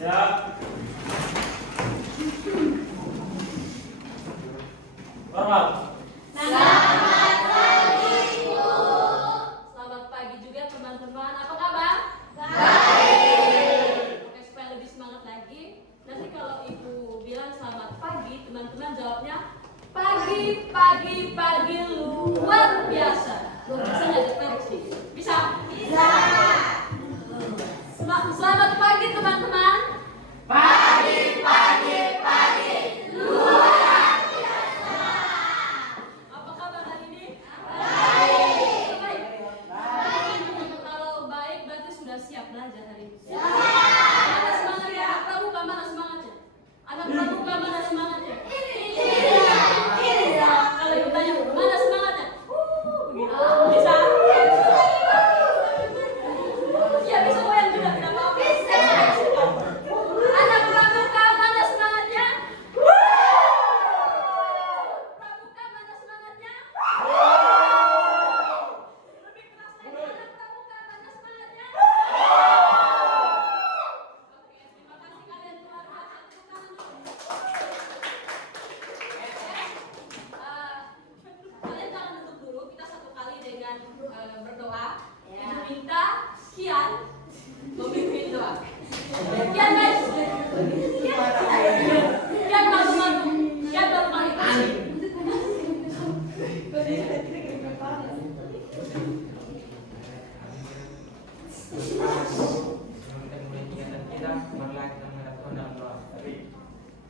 Ya. Hormat. Selamat pagi, Ibu. Selamat pagi juga teman-teman. Apa kabar? Baik. Oke, supaya lebih semangat lagi, nanti kalau Ibu bilang selamat pagi, teman-teman jawabnya pagi, pagi, pagi luar biasa. Bisa nggak ditarik sih? Bisa? Bisa. Selamat pagi teman-teman. Pagi, pagi, pagi luar biasa. Apa kabar hari ini? Baik. Baik. Kalau baik berarti sudah siap belajar hari ini. Mana semangat ya? Anak pramuka mana semangatnya? Anak pramuka mana semangatnya? Ini. Kalau ibu tanya mana semangatnya? Begitu. Bisa? Ya bisa goyang juga tidak apa-apa. Bisa. Anak pramuka mana semangatnya? Pramuka mana semangatnya? Lebih keras lagi. Anak pramuka mana semangatnya? Oke, terima kasih kalian keluar satu tangan dulu. Kalian jangan duduk dulu. Kita satu kali dengan berdoa. Ibu minta sekian memimpin doa. Kian guys. Kian malu-malu. Kian malu-malu.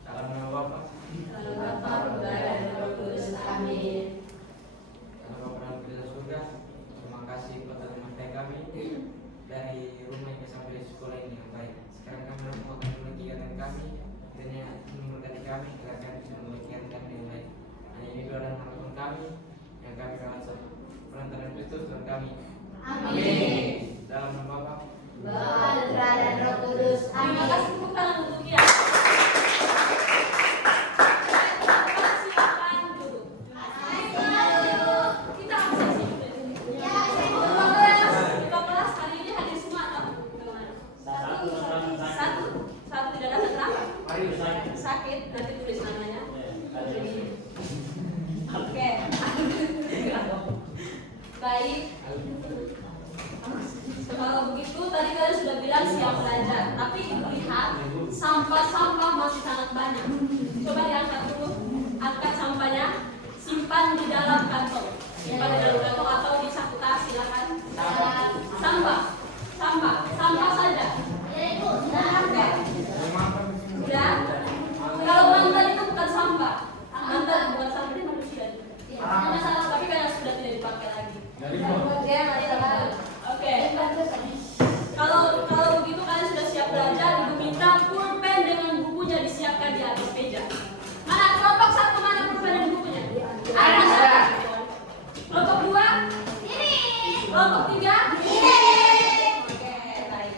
Salam nama Bapak. Bapa, Saudara, dan Roh Kudus. Amin. Nama Bapak di surga. Terima kasih kepada teman kami dari rumah yang sampai di sekolah ini yang baik. Sekarang kami melakukan kegiatan kami dan yang memberkati kami agar kami bisa memiliki kami yang baik. Hanya ini doa dan harapan kami yang kami rasa perantaraan Kristus Tuhan kami. Amin. Dalam nama Bapa, Bapa, Saudara, dan Roh Kudus. Amin. Terima kasih tepuk tangan untuk Kian. Silakan duduk. Kita absensi. Kita kelas hari ini hadir semua atau bagaimana? Satu tidak datang kenapa? Sakit, nanti tulis namanya. Oke. Baik. Kalau begitu tadi kalian sudah bilang siap belajar, tapi ibu lihat sampah-sampah masih sangat banyak. Coba diangkat dulu, angkat sampahnya, simpan di dalam kantong, simpan di dalam kantong atau di saku tas, silakan. Sampah saja. Oke. Sudah. Kalau mantan itu bukan sampah, mantan bukan sampah, ini manusia. Tidak masalah, tapi kan sudah tidak dipakai lagi. Oke. Kalau begitu kalian sudah siap belajar, ibu minta pulpen dengan bukunya disiapkan di atas meja. Mana kelompok satu, mana pulpen dan bukunya? Ada. Kelompok dua? Ini. Kelompok tiga? Ini. Oke, baik.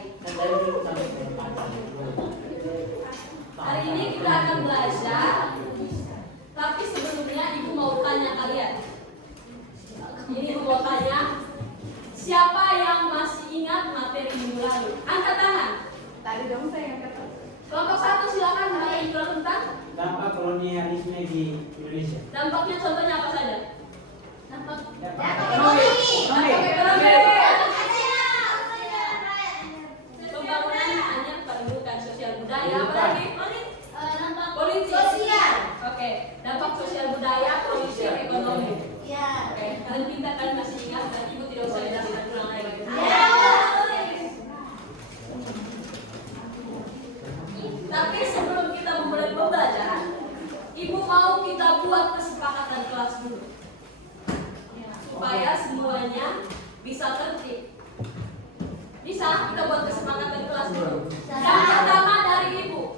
Hari ini kita akan belajar, tapi sebelumnya ibu mau tanya kalian. Ini ibu mau tanya, siapa yang masih ingat materi minggu lalu? Angkat tangan. Tadi dong saya angkat. Kelompok satu silakan materi minggu lalu tentang dampak kolonialisme di Indonesia. dampaknya, contohnya apa saja? Dampak Ekonomi. Ekonomi. Pembangunan hanya menimbulkan sosial budaya, apa lagi? dampak Politik. sosial. Oke, dampak sosial budaya, politik, ekonomi. Ya. Oke, kalian pintar, kalian masih ingat, dan ibu tidak usah jelaskan ulang lagi. Tapi sebelum kita memulai pembelajaran, ibu mau kita buat kesepakatan kelas dulu, supaya semuanya bisa tertib. Bisa kita buat kesepakatan kelas dulu. Yang pertama dari ibu,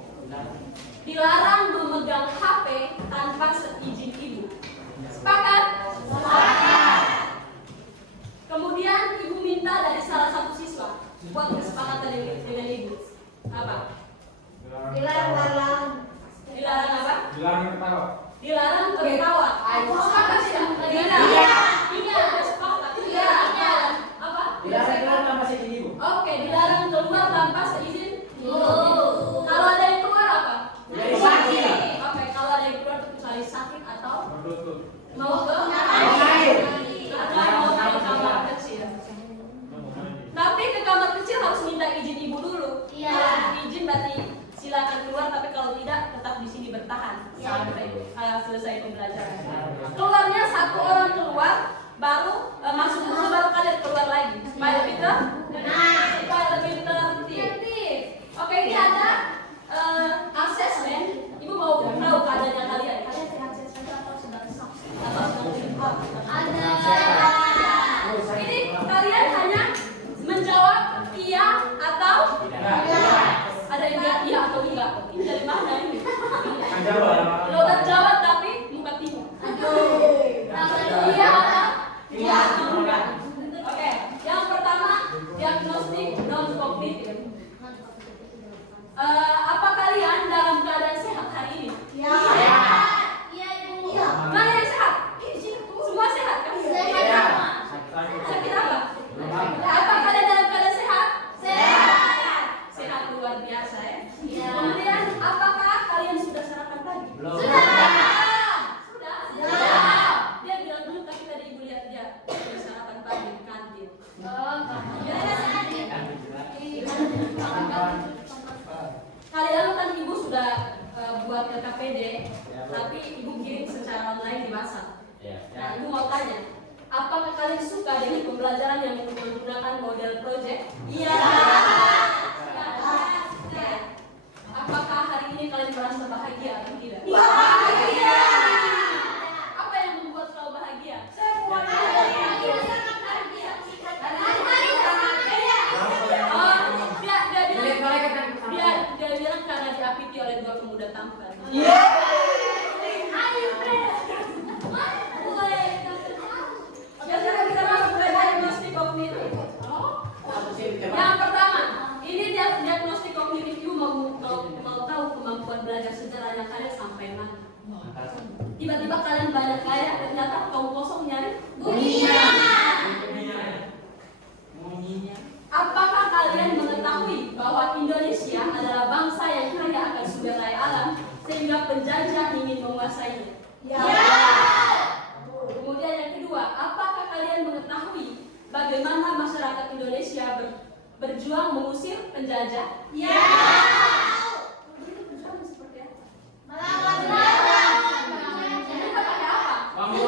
dilarang memegang HP tanpa seizin ibu. Sepakat? Sepakat. Kemudian ibu minta dari salah satu siswa buat kesepakatan dengan ibu. Apa? Dilarang Dilarang apa? Dilarang ketawa. Dilarang tertawa. Sepakat tidak? Iya. Iya, sepakat. Iya. Apa? Dilarang keluar tanpa seizin ibu. Oke, dilarang keluar tanpa seizin ibu. kognitif. Apa kalian dalam keadaan sehat hari ini? Iya, Ibu. Mana yang sehat? Ini sini. Semua sehat kan? Sehat. Sakit apa? Apa kalian dalam keadaan sehat? Sehat. Sehat luar biasa ya. Iya. Kemudian apakah kalian sudah sarapan pagi? Belum. Sudah? Sudah. Dia bilang dulu tapi tadi ibu lihat dia sudah sarapan pagi di kantin. Kali lalu kan ibu sudah buat ke KPD, tapi ibu kirim secara online di WhatsApp. Nah, ibu mau tanya, apakah kalian suka dengan pembelajaran yang menggunakan model project? Iya. Apakah hari ini kalian merasa bahagia atau tidak? Bahagia. Apa yang membuat kau bahagia? Dia bilang karena diapiti oleh dua pemuda tampan. Sekarang kita masuk ke diagnostik kognitif. Yang pertama, ini diagnostik kognitif. Ibu mau tahu kemampuan belajar sejarahnya kalian sampai mana? Tiba-tiba kalian banyak kaya, ternyata kaum kosong nyari bunyinya. Apakah kalian mengetahui bahwa Indonesia adalah bangsa yang kaya akan sumber daya alam sehingga penjajah ingin menguasainya? Ya. Kemudian yang kedua, apakah kalian mengetahui bagaimana masyarakat Indonesia berjuang mengusir penjajah? Ya. Perjuangan seperti apa? Melawan Belanda. Mereka pakai apa? Bambu.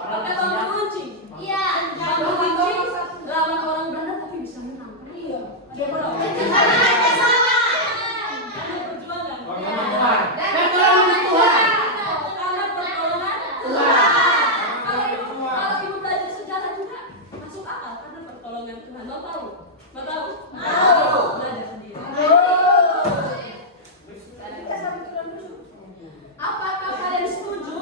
Pakai bambu runcing. Iya. Bambu runcing lawan orang Belanda tapi bisa menang. Iya. Dia berapa? Karena perjuangan. Tuhan. Karena pertolongan. Kalau ibu belajar sejarah juga masuk akal karena pertolongan Tuhan. Mau tahu? Mau tahu? Mau. Belajar sendiri. Apakah kalian setuju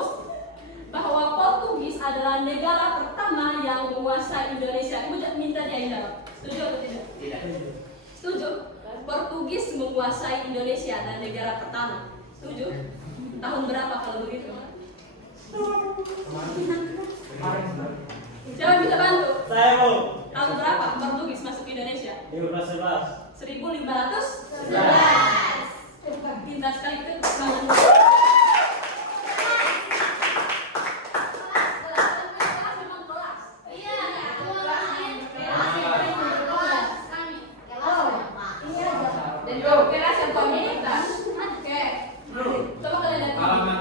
bahwa Portugis adalah negara pertama yang menguasai Indonesia? Ibu minta dia jawab. Setuju atau tidak? Tidak. Setuju? Portugis menguasai Indonesia dan negara pertama. Setuju? Tahun berapa kalau begitu? Siapa bisa bantu? Saya Bu. Tahun berapa Portugis masuk Indonesia? 1511. 1500? 11. Pintar sekali itu. Kelas yang komunitas. Oke. Coba kalian lihat. Halaman.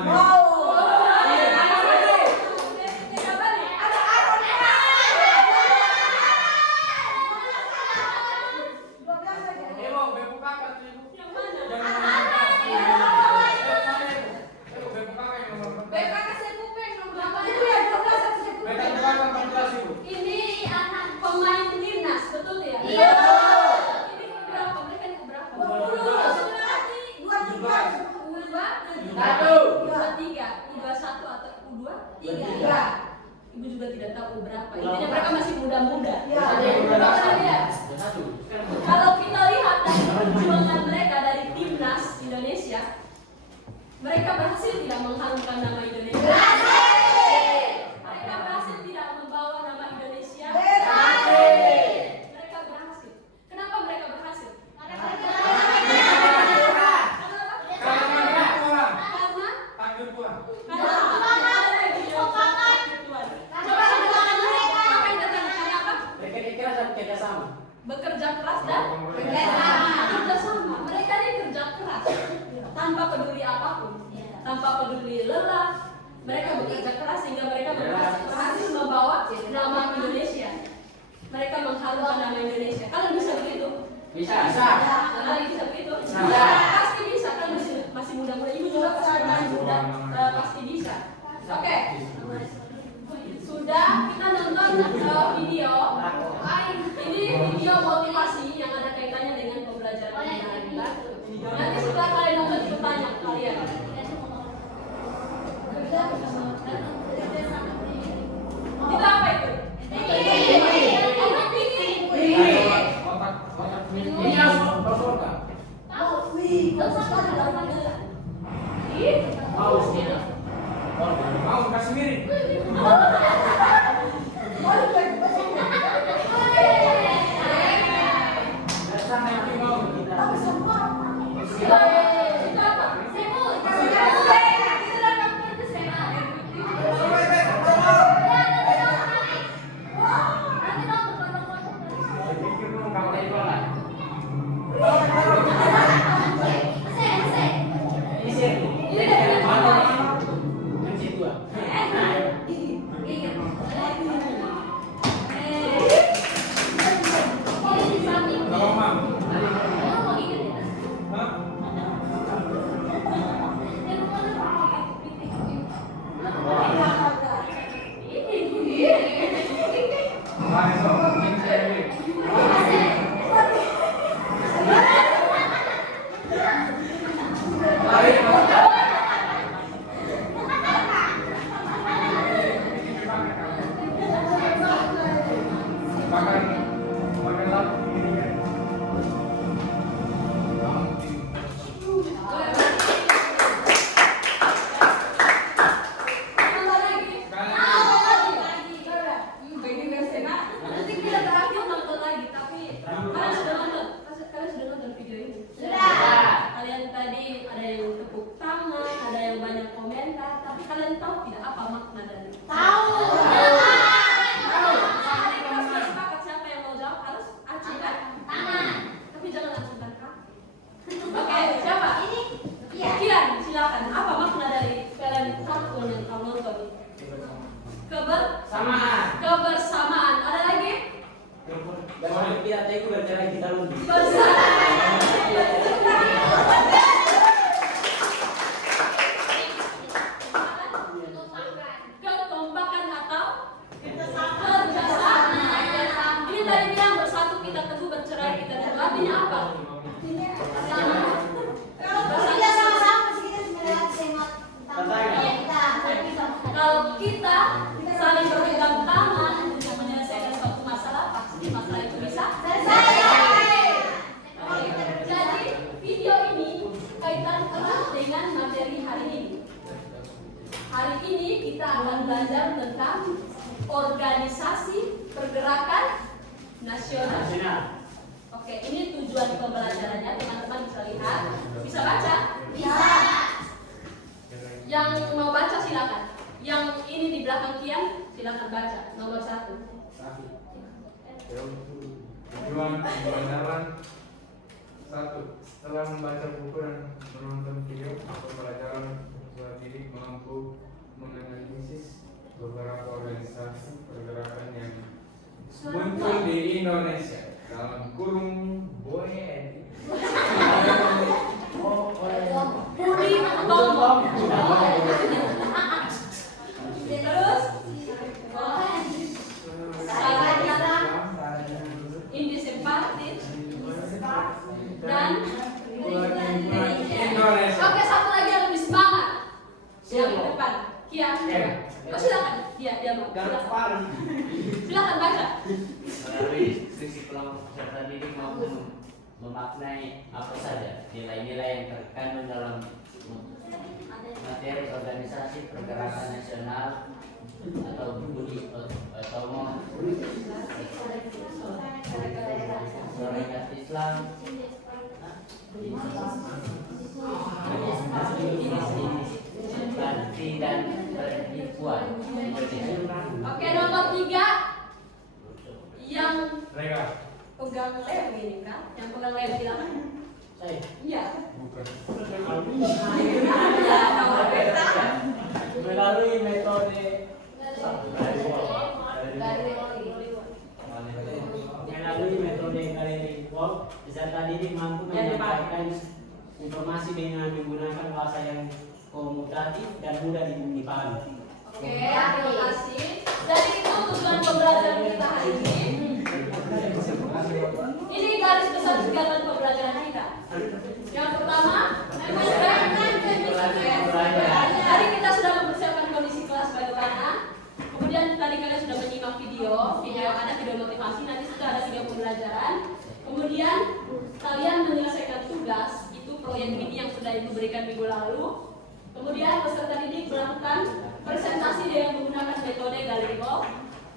Ini anak pemain timnas, betul ya? Iya. Ini berapa? Mereka ini berapa? 21 atau U2? Tiga. Ibu juga tidak tahu berapa. Intinya mereka masih muda-muda. Iya. Ya. Kalau kita lihat dari perjuangan mereka dari timnas Indonesia, mereka berhasil tidak mengharumkan nama Indonesia. Mereka berhasil tidak membawa nama Indonesia. Mereka berhasil. Kenapa mereka berhasil? Kenapa? Bekerja keras dan bekerja sama. Mereka ini kerja keras tanpa peduli apapun, tanpa peduli lelah. Mereka bekerja keras sehingga mereka berhasil membawa nama Indonesia. Mereka mengharumkan nama Indonesia. Kalian bisa begitu? Bisa. Kalian bisa begitu? Bisa. Pasti bisa. Kalian masih muda-muda. Ibu juga masih muda. Pasti bisa. Oke. Sudah kita nonton video. Ini video motivasi yang ada kaitannya dengan pembelajaran kita. Nanti setelah kalian nonton itu tanya kalian. Itu apa itu? Tinggi. itu bercerai kita lebih. Kekompakan atau kerjasama. Ini tadi bilang bersatu kita teguh, bercerai kita teguh. Artinya apa? Kalau bekerja sama-sama kita sebenarnya semat. Kalau kita saling berpegang tangan untuk menyelesaikan suatu masalah, pasti masalah itu bisa selesai. Jadi video ini kaitan erat dengan materi hari ini. Hari ini kita akan belajar tentang organisasi pergerakan nasional. Oke, ini tujuan pembelajarannya, teman-teman bisa lihat, bisa baca? Bisa. Yang mau baca silakan. Yang ini di belakang Kian, silakan baca. Nomor 1. Tujuan pembelajaran 1. Setelah membaca buku dan menonton video, pembelajaran berusaha diri mampu menganalisis beberapa organisasi pergerakan yang muncul di Indonesia dalam kurung BOEN. Budi Utomo. Terus Indisimpatis dan Indonesia. oke, satu lagi yang lebih semangat. Yang di depan, Kian. Oh, silakan. Dia mau. Silakan baca. Melalui sisi kelompok peserta didik mampu memaknai apa saja nilai-nilai yang terkandung dalam materi organisasi pergerakan nasional atau Budi Utomo, Syarikat Islam, Instansi dan Penipuan Indonesia. Oke, nomor 3 yang Mereka pegang lem ini kan? Yang pegang lem silakan. Saya. Iya. bukan. Ya, nomor beta. Melalui metode melalui metode Gallery Work, peserta didik mampu menyampaikan informasi dengan menggunakan bahasa yang komunikatif dan mudah dipahami. Oke, terima kasih. Jadi itu tujuan pembelajaran kita hari ini. Ini garis besar kegiatan pembelajaran kita. Yang pertama, tadi kita sudah mempersiapkan kondisi kelas bagaimana. Kemudian tadi kalian sudah menyimak video yang ada, video motivasi. Nanti sudah ada video pembelajaran. Kemudian kalian menyelesaikan tugas, itu proyek mini yang sudah ibu berikan minggu lalu. Kemudian peserta didik melakukan presentasi dengan menggunakan metode Gallery Walk.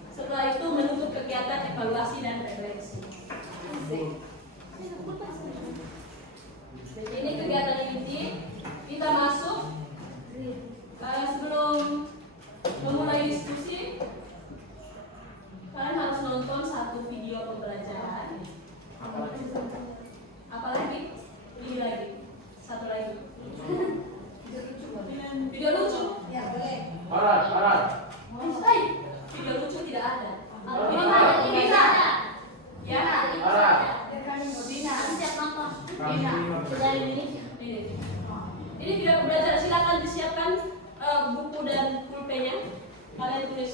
Setelah itu menutup kegiatan evaluasi dan refleksi. Ini kegiatan inti. Kita masuk. Sebelum memulai diskusi, kalian harus nonton satu video pembelajaran. Apalagi? Ini lagi. Satu lagi. Video lucu. Ya, boleh. Parah. Hai, video lucu tidak ada. Ini ada. Ya. Parah. Siap nonton. Kami Ini video pembelajaran, silakan disiapkan buku dan pulpennya. Kalian tulis.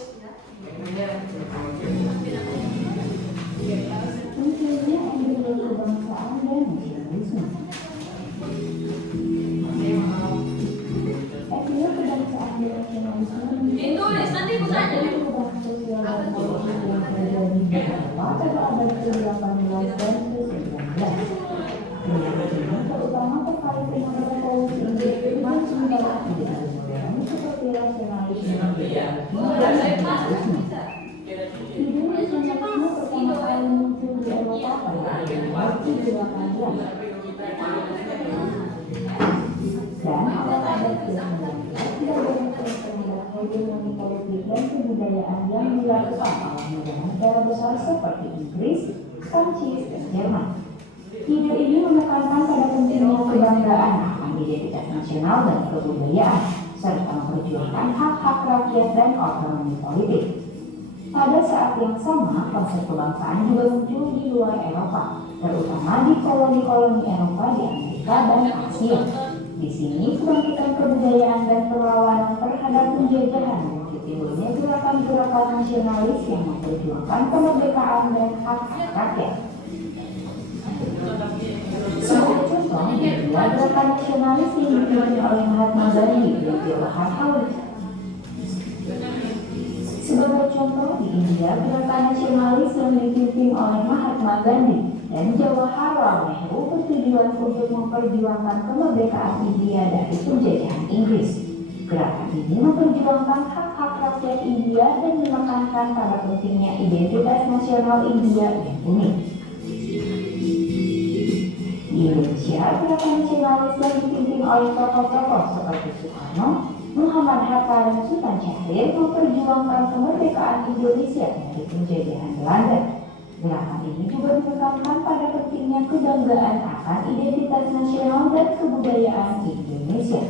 Ditulis, nanti ibu tanya. Ekonomi politik dan kebudayaan yang dilakukan oleh negara-negara besar seperti Inggris, Prancis, dan Jerman. Video ini menekankan pada pentingnya kebanggaan akan identitas nasional dan kebudayaan, serta memperjuangkan hak-hak rakyat dan otonomi politik. Pada saat yang sama, konsep kebangsaan juga muncul di luar Eropa, terutama di koloni-koloni Eropa di Amerika dan Asia. Di sini, kebangkitan kebudayaan dan perlawanan terhadap penjajahan dan timbulnya gerakan-gerakan nasionalis yang memperjuangkan kemerdekaan dan hak-hak rakyat. Sebagai contoh, India gerakan nasionalis yang dipimpin oleh Mahatma Gandhi dan Jawaharlal Nehru. Sebagai contoh, di India gerakan nasionalis yang dipimpin oleh Mahatma Gandhi dan Jawaharlal Nehru bertujuan untuk memperjuangkan kemerdekaan India dari penjajahan Inggris. Gerakan ini memperjuangkan hak-hak rakyat India dan menekankan pada pentingnya identitas nasional India yang unik. Di Indonesia, gerakan nasionalis yang dipimpin oleh tokoh-tokoh seperti Soekarno, Muhammad Hatta, dan Sultan Syahrir memperjuangkan kemerdekaan Indonesia dari penjajahan Belanda. Gerakan ini juga menekankan pada pentingnya kebanggaan akan identitas nasional dan kebudayaan Indonesia.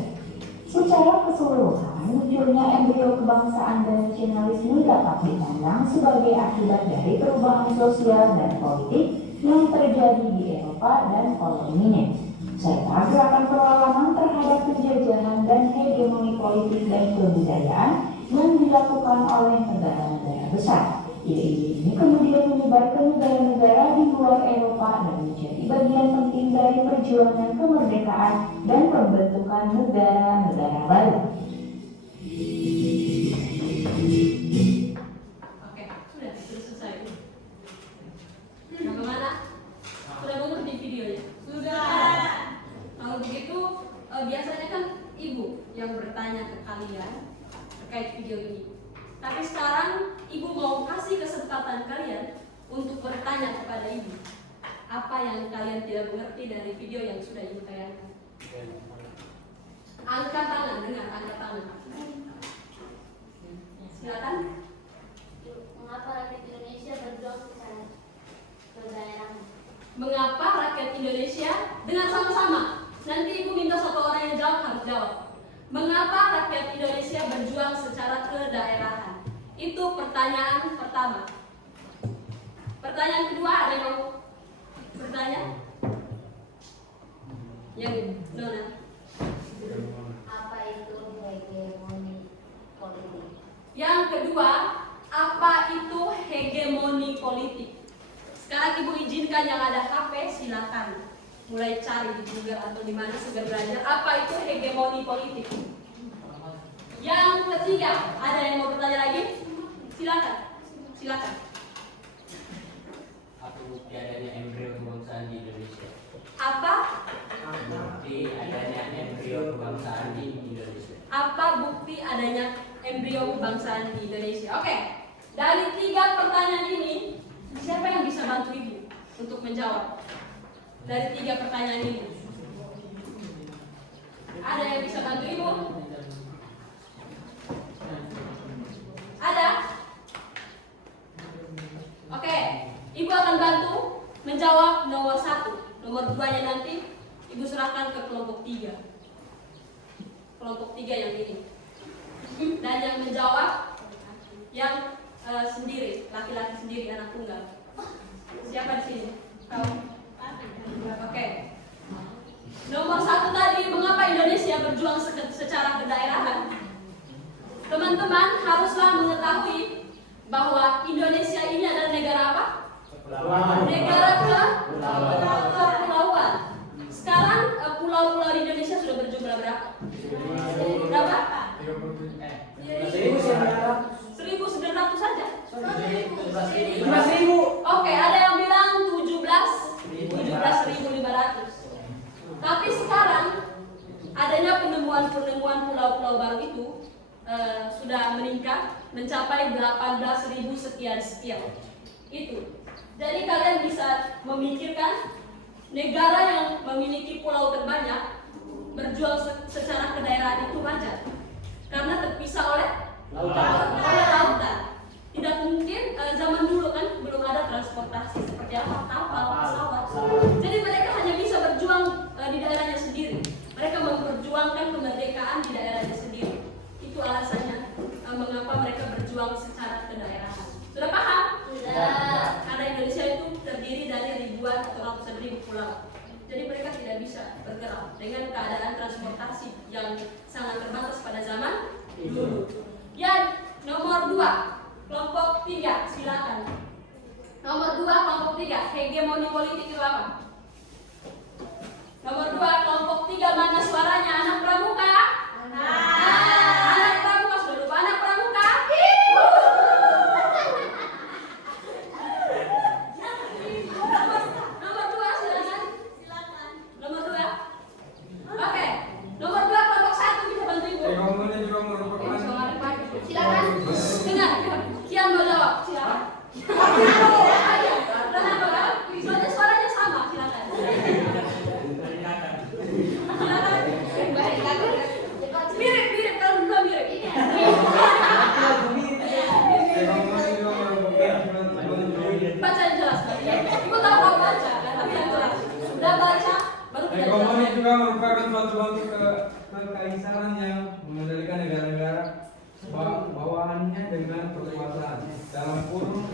Secara keseluruhan, munculnya embrio kebangsaan dan nasionalisme dapat dipandang sebagai akibat dari perubahan sosial dan politik yang terjadi di Eropa dan koloninya, serta gerakan perlawanan terhadap penjajahan dan hegemoni politik dan kebudayaan yang dilakukan oleh negara-negara besar. Ide-ide ini kemudian menyebar ke negara-negara di luar Eropa dan menjadi bagian penting dari perjuangan kemerdekaan dan pembentukan negara-negara baru. Oke, sudah selesai. Bagaimana? Sudah mengerti videonya? Sudah. Kalau begitu, biasanya kan ibu yang bertanya ke kalian terkait video ini. Tapi sekarang ibu mau kasih kesempatan kalian untuk bertanya kepada ibu apa yang kalian tidak mengerti dari video yang sudah ibu tayangkan. Angkat tangan, dengar angkat tangan. Silakan. Mengapa rakyat Indonesia berjuang secara ke daerah? Mengapa rakyat Indonesia, dengar sama-sama. Nanti ibu minta satu orang yang jawab harus jawab. Mengapa rakyat Indonesia berjuang secara kedaerahan? Itu pertanyaan pertama. Pertanyaan kedua, ada yang mau bertanya? Yang Nona. Apa itu hegemoni politik? Yang kedua, apa itu hegemoni politik? Sekarang ibu izinkan yang ada HP silakan mulai cari di Google atau di mana sudah belajar apa itu hegemoni politik. Yang ketiga, ada yang mau bertanya lagi? Silakan, silakan. Apa bukti adanya embrio kebangsaan di Indonesia? Apa? Bukti adanya embrio kebangsaan di Indonesia. Apa bukti adanya embrio kebangsaan di Indonesia? Oke, dari 3 pertanyaan ini, siapa yang bisa bantu ibu untuk menjawab? Dari 3 pertanyaan ini, ada yang bisa bantu ibu? Ada? Oke, ibu akan bantu menjawab nomor 1. Nomor 2-nya nanti ibu serahkan ke kelompok 3. Kelompok 3 yang ini. Dan yang menjawab yang sendiri, laki-laki sendiri, anak tunggal. Siapa di sini? Tahu? Oke. Nomor 1 tadi, mengapa Indonesia berjuang secara kedaerahan? Teman-teman haruslah mengetahui bahwa Indonesia ini adalah negara apa? Negara kepulauan. Sekarang pulau-pulau di Indonesia sudah berjumlah berapa? Berapa? 1.900 saja. 11.000. Oke, ada yang bilang 17.500. Tapi sekarang adanya penemuan pulau-pulau baru itu sudah meningkat mencapai 18.000 sekian. Itu. Jadi kalian bisa memikirkan negara yang memiliki pulau terbanyak berjuang secara kedaerahan itu wajar. Karena terpisah oleh lautan. Tidak mungkin zaman dulu kan belum ada transportasi seperti apa, kapal, pesawat. Jadi mereka hanya bisa berjuang di daerahnya sendiri. Mereka memperjuangkan kemerdekaan di daerahnya sendiri. Itu alasannya mengapa mereka berjuang secara kedaerahan. dengan keadaan transportasi yang sangat terbatas pada zaman dulu. Yang nomor 2, kelompok 3, silakan. Nomor 2, kelompok 3, hegemoni politik itu apa? Nomor 2, kelompok 3, mana suaranya? Anak pramuka? Anak pramuka, sudah lupa anak pramuka? Nomor 2, silakan. Nomor 2. Oke. Nomor 2, kelompok 1, bisa bantu Ibu. Hegemoni juga merupakan Silakan. Dengar, Kian mau jawab. Silakan. Soalnya suaranya sama, silakan. Mirip, kalau berdua mirip. hegemoni juga merupakan Baca yang jelas, Ibu tahu kau baca, tapi yang jelas. Sudah baca, baru tidak hegemoni jelas. juga merupakan suatu bentuk kekaisaran yang mengendalikan negara-negara bawahannya dengan kekuasaan. Dalam kurung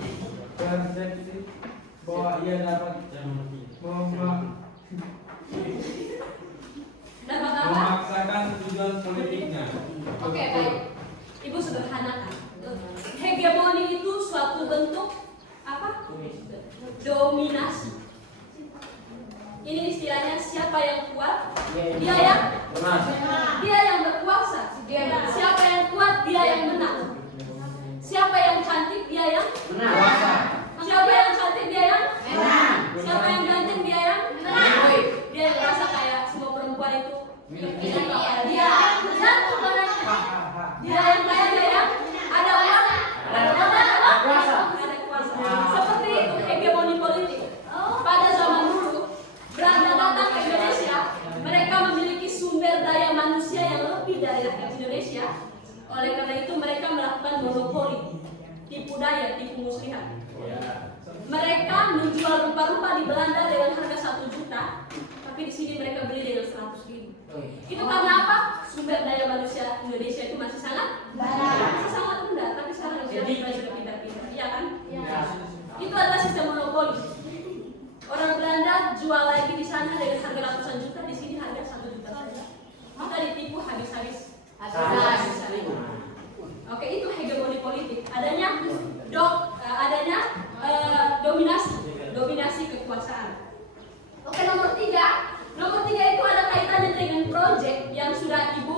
persepsi bahwa ia dapat Dapat apa? memaksakan tujuan politiknya. Oke, baik. Ibu sederhanakan. Hegemoni itu suatu bentuk apa? Dominasi. Ini istilahnya siapa yang kuat? Dia yang berkuasa. Siapa yang kuat? Dia yang menang. Siapa yang cantik? Dia yang menang. Siapa yang cantik? Dia yang menang. Siapa yang ganteng? Dia yang menang. Dia yang merasa kayak semua perempuan itu dia yang kaya, dia yang ada uang, ada kuasa. Seperti itu hegemoni politik. Pada zaman dulu, Belanda datang ke Indonesia, mereka memiliki sumber daya manusia yang lebih dari rakyat Indonesia. Oleh karena itu mereka melakukan monopoli, tipu daya, tipu muslihat. Mereka menjual rupa-rupa di Belanda dengan harga 1 juta, tapi di sini mereka beli dengan 100.000. Itu karena apa? Sumber daya manusia Indonesia itu masih sangat rendah, tapi sekarang sudah pintar-pintar, iya kan? Itu adalah sistem monopoli. Orang Belanda jual lagi di sana dengan harga ratusan juta, di sini harga 1 juta saja. Kita ditipu habis-habis. Oke, itu hegemoni politik. Adanya dominasi kekuasaan. Oke, nomor 3 itu ada kaitannya dengan proyek yang sudah Ibu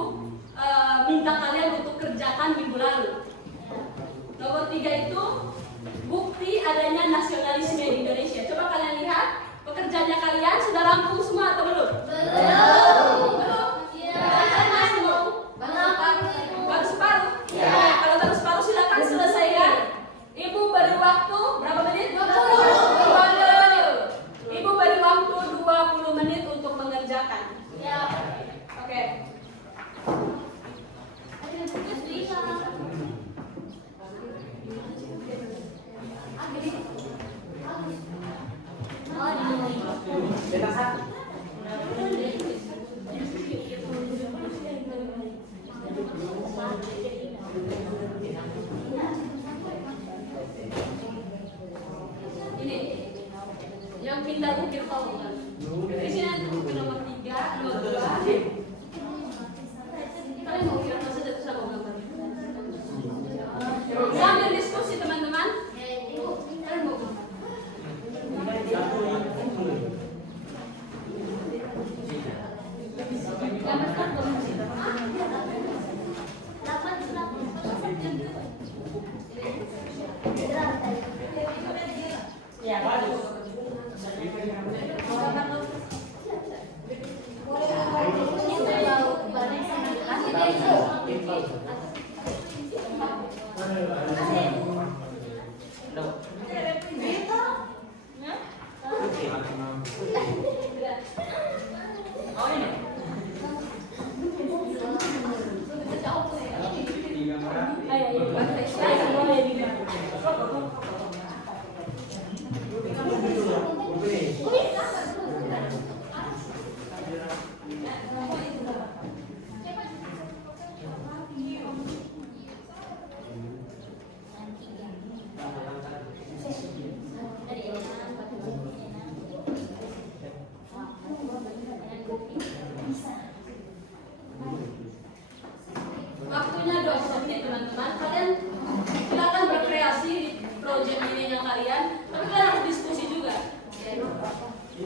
minta kalian untuk kerjakan minggu lalu. Nomor 3 itu bukti adanya nasionalisme di Indonesia. Coba kalian lihat pekerjaannya kalian sudah rampung semua atau belum? Belum. Kalian masih mau? Baru separuh. Kalau baru separuh silakan selesaikan. Ibu beri waktu berapa menit? 20. Ibu beri waktu 20 menit untuk mengerjakan. Oke. Ini yang pintar ukir tolong kan. Di sini ada buku nomor 3, nomor 2. Kalian mau ukir apa saja terserah mau gambar. Sambil diskusi teman-teman. Kalian mau gambar.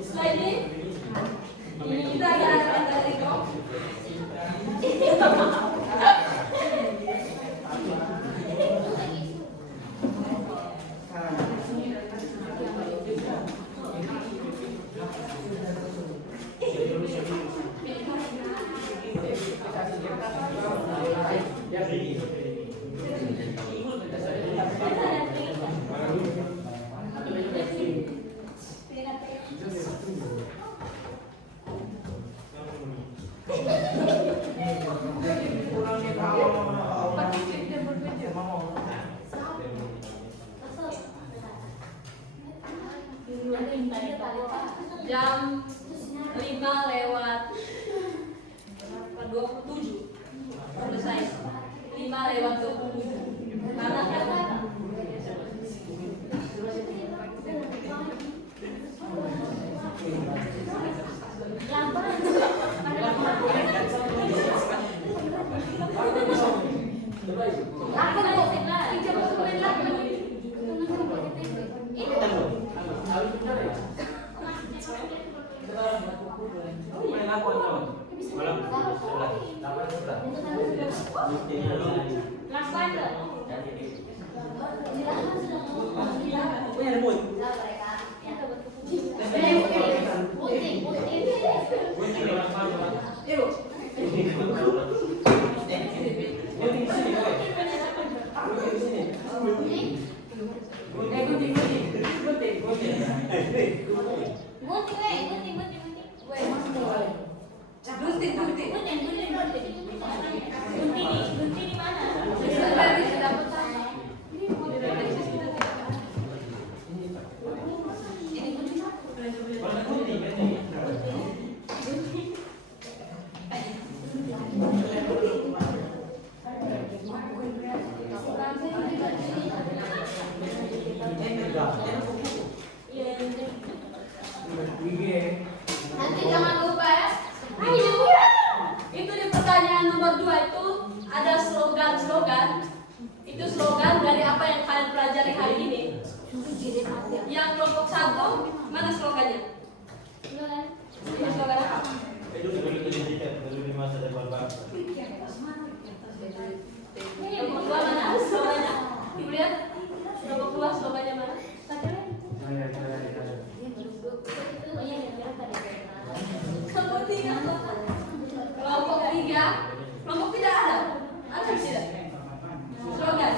Setelah ini kita akan adakan dari Riko. Jam 5:27 selesai. 5:27 karena kan nanti jangan lupa ya. Itu di pertanyaan nomor 2 itu ada slogan-slogan. Itu slogan dari apa yang kalian pelajari hari ini. Yang kelompok 1, mana slogannya? Ini slogan apa? Kelompok 2 mana slogannya? Ibu lihat. Kelompok 2 slogannya mana? Kelompok 3 apa? Kelompok 3 ada? Ada tidak? Slogan.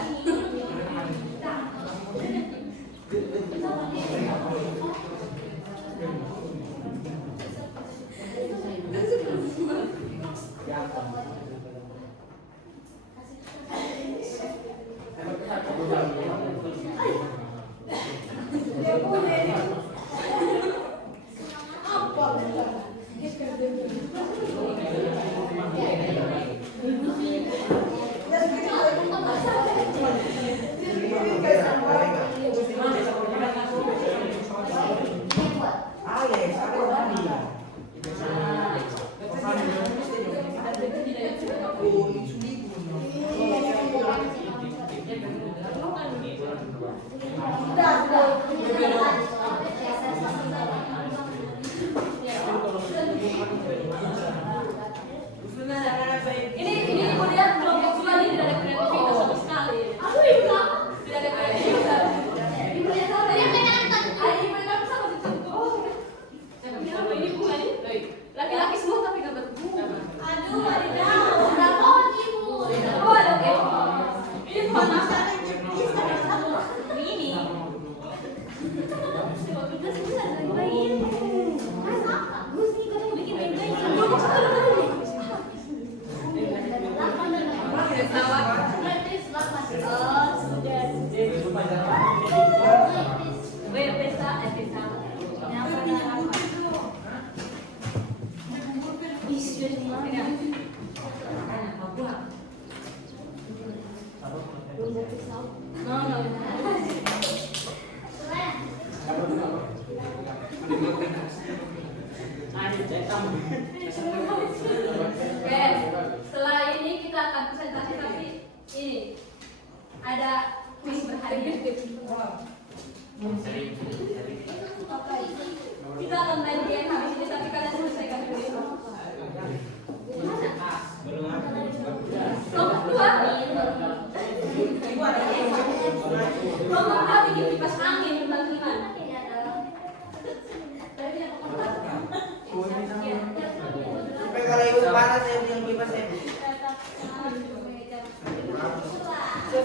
Ini kemudian kelompok 2 ini tidak ada kreativitas sama sekali. Tidak ada kreativitas. Ini bunga nih. Laki-laki semua tapi nggak berbunga. Aduh, ini bukan masalah. Ini. Oke, setelah ini kita akan presentasi tapi ini ada kuis berhadiah. Kita akan main game habis ini tapi kalian selesaikan dulu. Kelompok 2. Kelompok 2 bikin kipas angin teman-teman. Sampai kalau ibu panas saya punya kipas saya.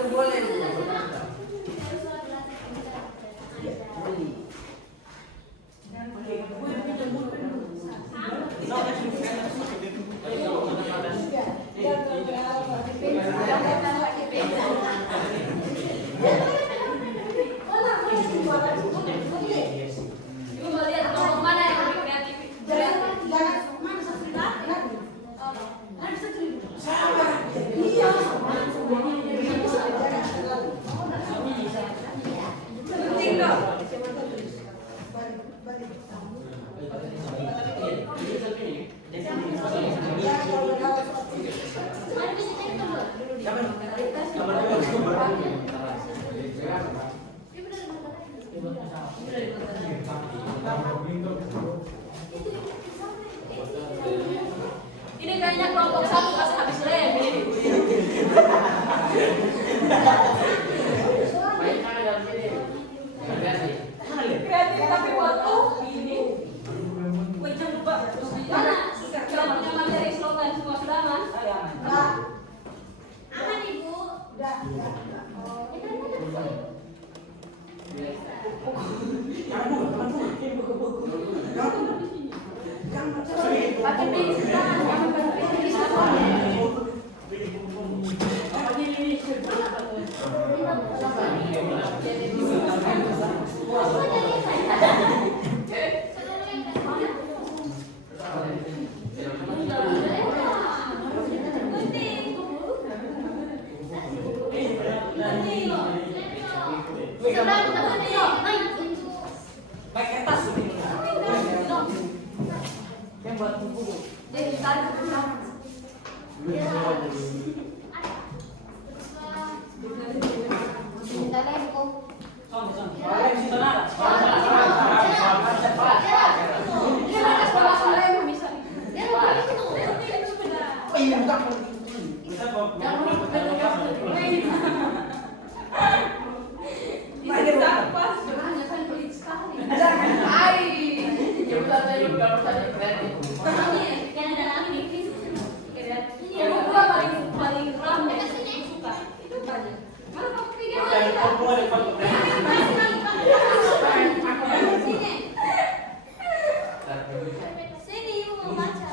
Boleh. Ibu mau lihat kelompok mana yang lebih kreatif? Penting dong. Ini kayaknya kelompok 1 pas habis lem. Kreatif tapi waktu ini. Wajah lupa. Mana? Kalau punya materi slogan semua sudah aman? Aman ibu. Pakai jadi tarik bersama. Sini ibu mau baca.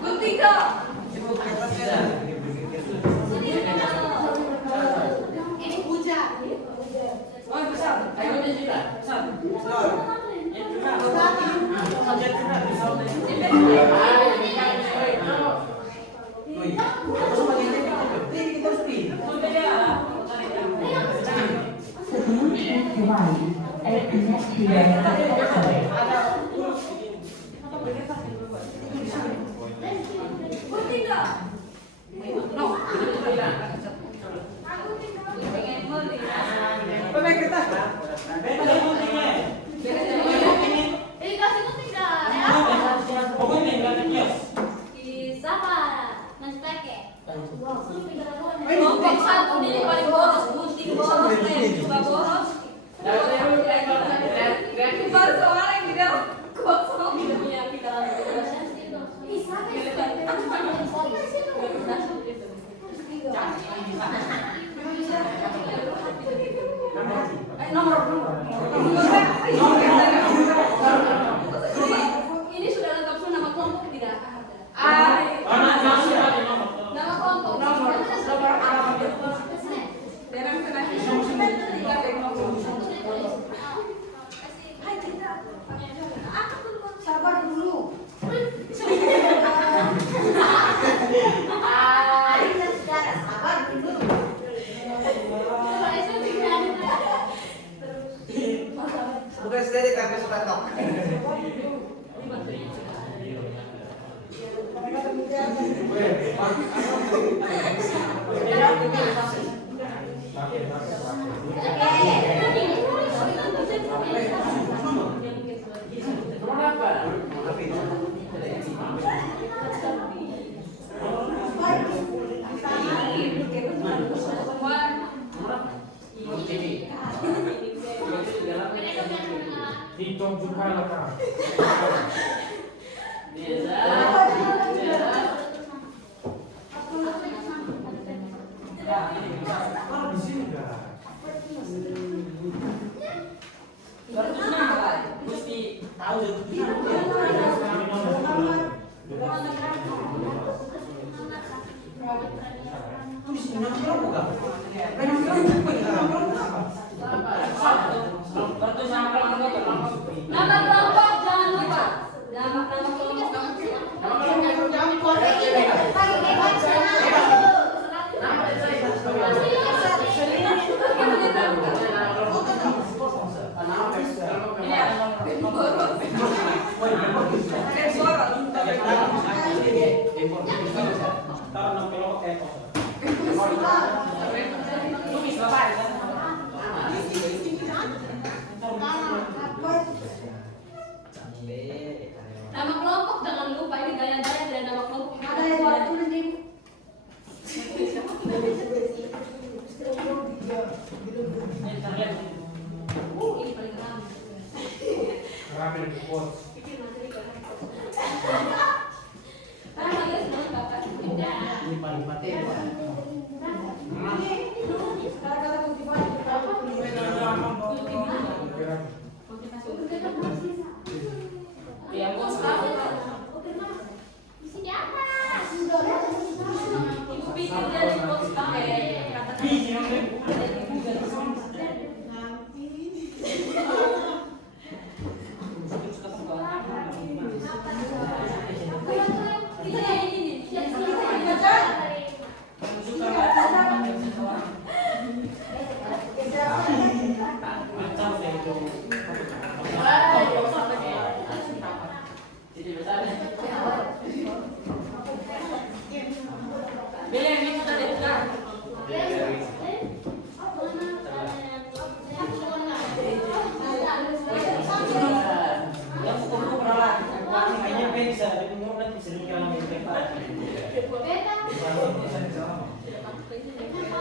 Gunting dong. Ini puja. Oh, besar. Ayo besar. Kembali, artinya tidak selesai. Gunting dong. Kasih gunting dah. Siapa? Mas Peke. Kelompok 1 ini paling boros, gunting boros, lem juga boros. Baru seorang yang tidak kosong tidak punya pikiran. Nama kelompok jangan lupa. Nama kelompok. Nama kelompok jangan lupa, ini gaya-gaya dari nama kelompok. Ada yang buat tulis di Ini paling ramai. Karena kalian semua bapak. Ini paling penting. kata-kata motivasi. Yang mau sekali. Di sini atas. Ibu pikir dari bos sekali. Kita ini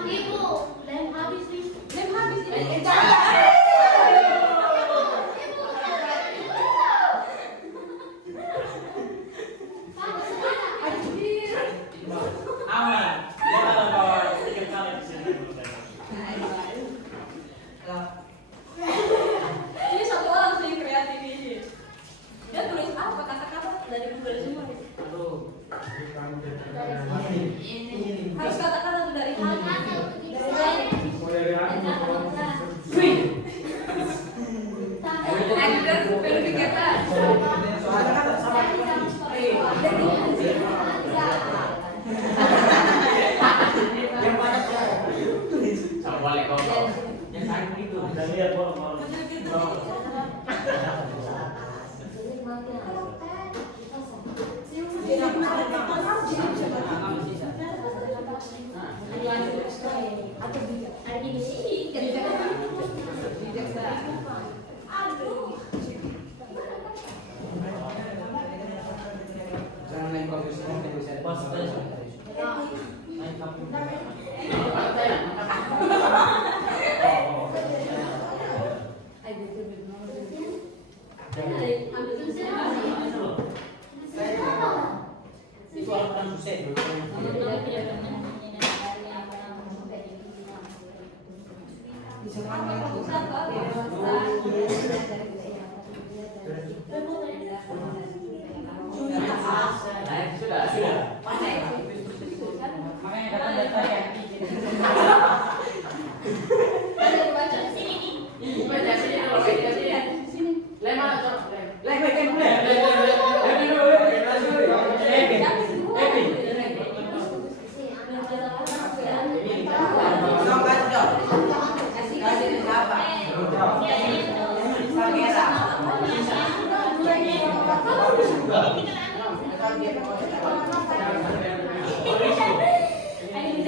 Ibu, lem habis nih. lem habis ini. Ini satu orang sih kreatif ini. Dia tulis apa kata-kata dari Google semua. Harus kata-kata tuh dari mana?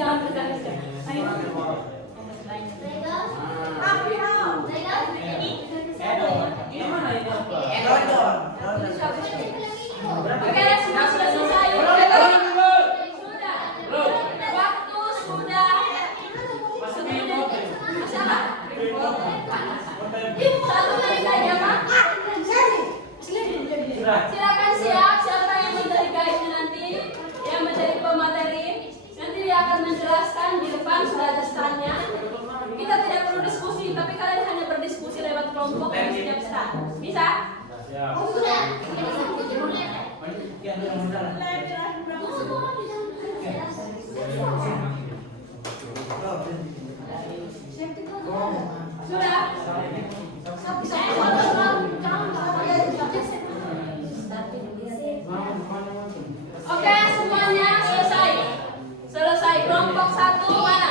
jangan bertangis. Ayo. Oke, sudah selesai. Sudah. Waktu sudah. Masalah. Satu lagi saja, Pak. Silakan siap siapa yang menjadi guide nanti, yang menjadi pemateri. Nanti dia akan menjelaskan di depan sudah ada standnya. Kita tidak perlu diskusi, tapi kalian hanya berdiskusi lewat kelompok dan setiap stand. Bisa? Sudah? Oke, semuanya selesai. Selesai. Kelompok 1 mana?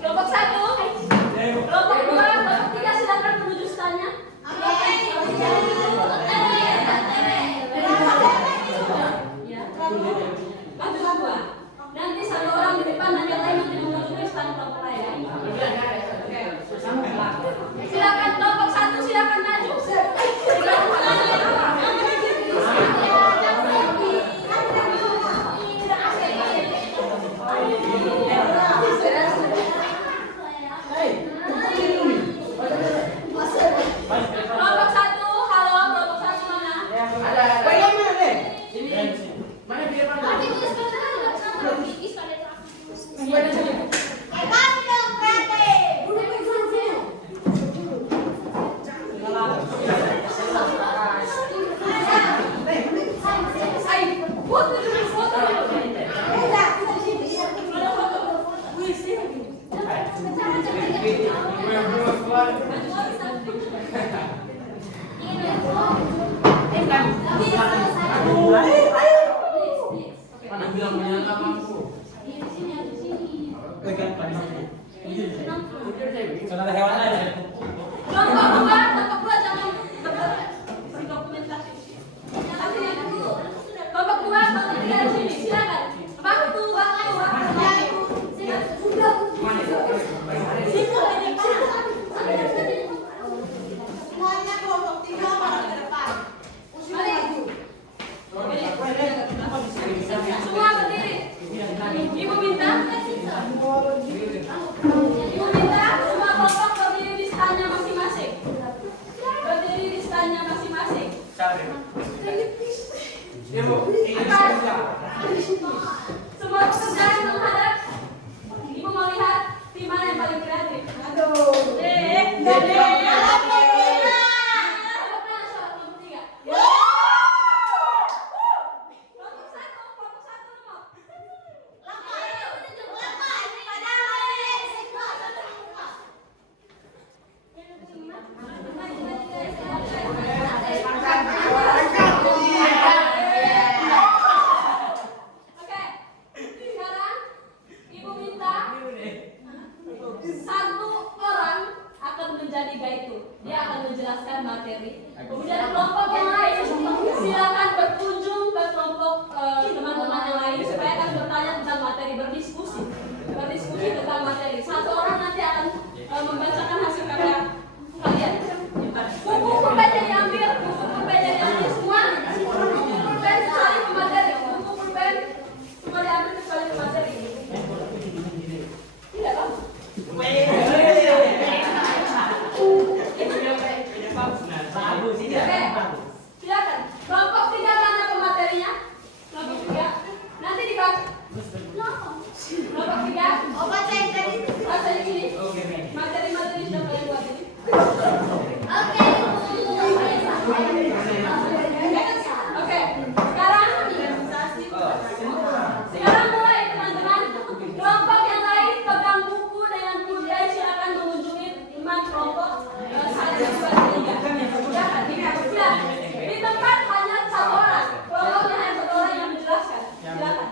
Kelompok 1. Kelompok 2, kelompok 3 silakan menuju standnya. Nanti satu orang di depan dan yang lain nanti menuju ke stand kelompok lain. Silakan kelompok 1 silakan maju. Kelompok 1, halo kelompok 1 mana? Kelompok 2 jangan berdokumentasi. Kelompok 2 kelompok 3 di sini silakan. Waktu. Semuanya kelompok 3 malah ke depan. Semua berdiri. Ibu minta semua kelompok berdiri di standnya masing-masing. Berdiri di standnya masing-masing. Semua pekerjaan menghadap. Ibu mau lihat tim mana yang paling kreatif. Oke, sekarang ibu minta satu orang akan menjadi guide itu. Dia akan menjelaskan materi. Kemudian kelompok yang lain silakan berkunjung ke kelompok teman-teman yang lain supaya akan bertanya tentang materi, berdiskusi tentang materi. Satu orang nanti akan membacakan hasil karya kalian. Buku pulpen diambil semua. Buku pulpen kecuali pemateri. Buku pulpen semua diambil kecuali pemateri. Tidak kamu. Silakan. Kelompok 3 mana pematerinya? Kelompok 3. Nanti dibaca. Kelompok 3. Baca di sini. Materi-materi sudah kalian buat ini. Oke. Sekarang mulai teman-teman. Kelompok yang lain pegang buku dengan pulpen, silakan mengunjungi teman kelompok 1, 2, 3. Di tempat hanya satu orang. Kelompoknya hanya satu orang yang menjelaskan. Silakan.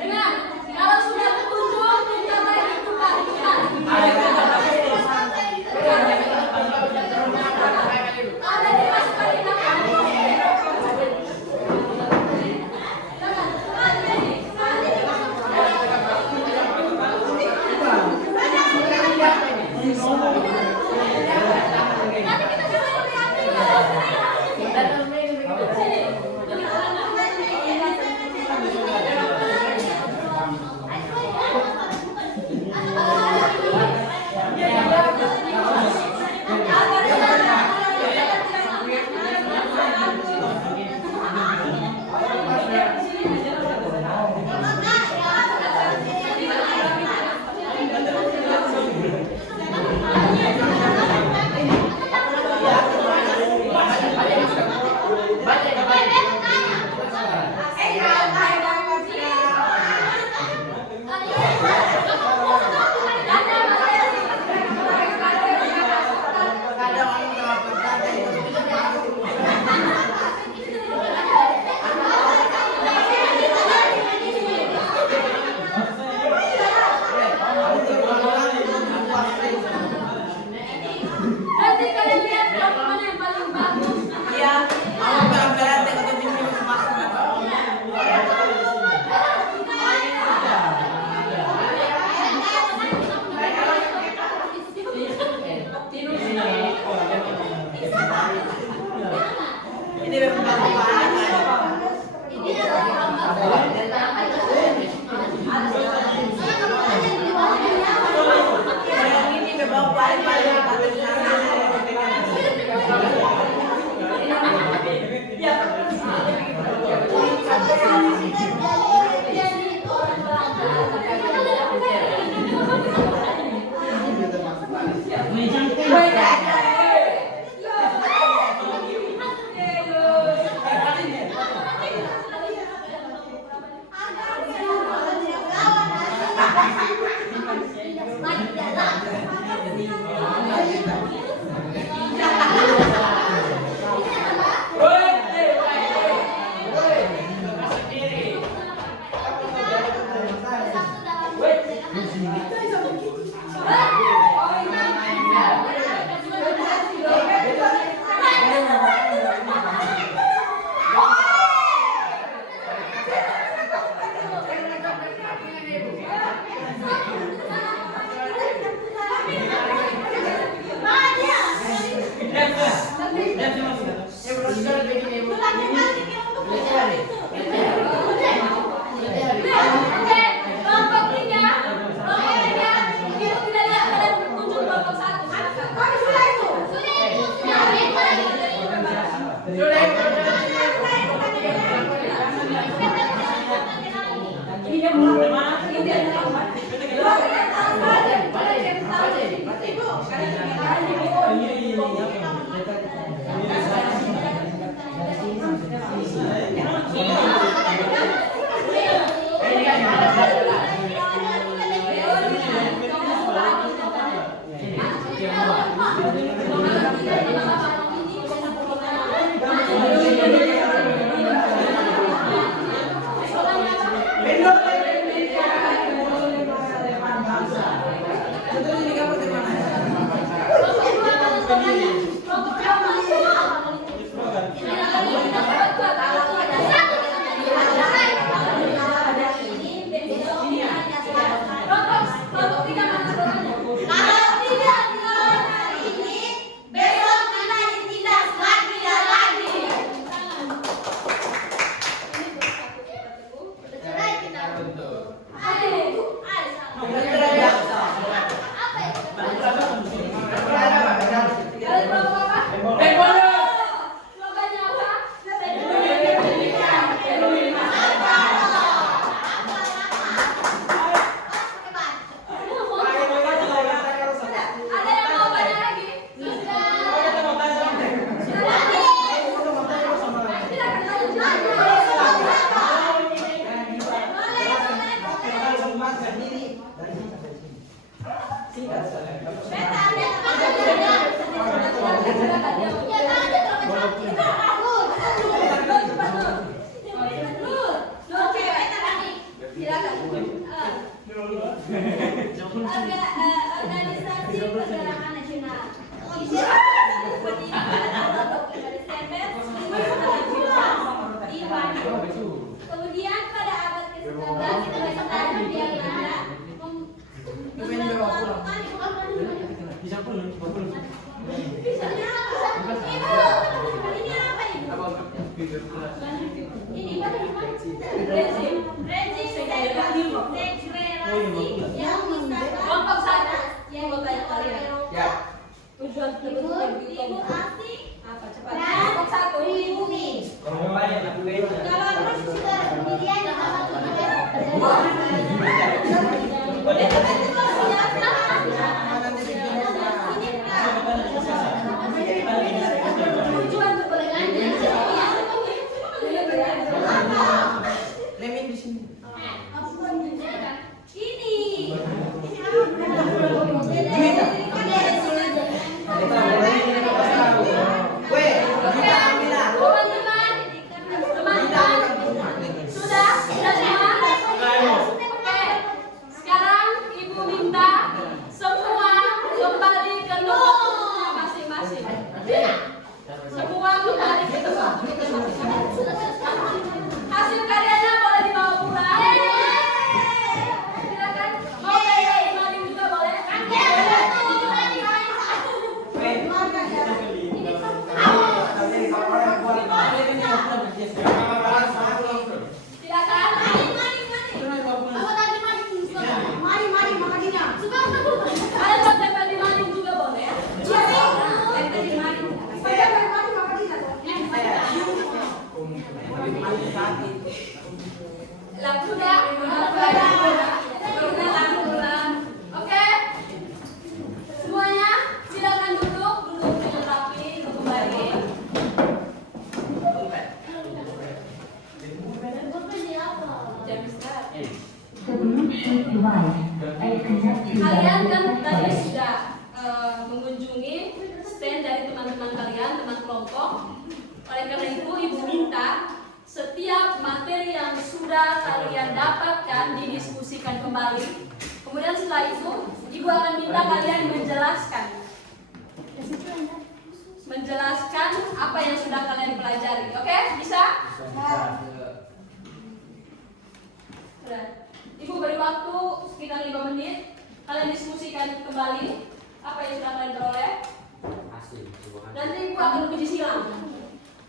Dengar, kalau sudah berkunjung minta balik itu bagian. Ada di mas balik Nanti kalian lihat yang mana yang paling bagus. Silakan. Organisasi Pergerakan Nasional. Kemudian pada abad ke-19 Belanda ini rezim segregasi yang kelompok sana yang bertanya kalian. Tujuan ibu asing apa cepat? Kelompok satu bumi. Kalau terus sudah kemudian tujuan keberagaman Lemin di sini. Sekarang ibu minta semua kembali ke lokasinya masing-masing. Semua kembali ke tempat. Hasil karyanya boleh dibawa pulang. Silakan. Mau bayar 5.000 juga boleh. Silakan. Kalian mau tempel di maling juga boleh. Tempel di maling. Lagu dah. Oke. Semuanya silakan duduk dengan rapi kembali. Jam istirahat. Sebelum dimulai, Kalian kan tadi sudah mengunjungi stand dari teman-teman kalian, teman kelompok. Oleh karena itu, ibu minta setiap materi yang sudah kalian dapatkan didiskusikan kembali. Kemudian setelah itu, ibu akan minta kalian menjelaskan apa yang sudah kalian pelajari. Oke, bisa? Sudah. Ibu beri waktu sekitar 5 menit. Kalian diskusikan kembali apa yang sudah kalian peroleh. Nanti ibu akan uji silang.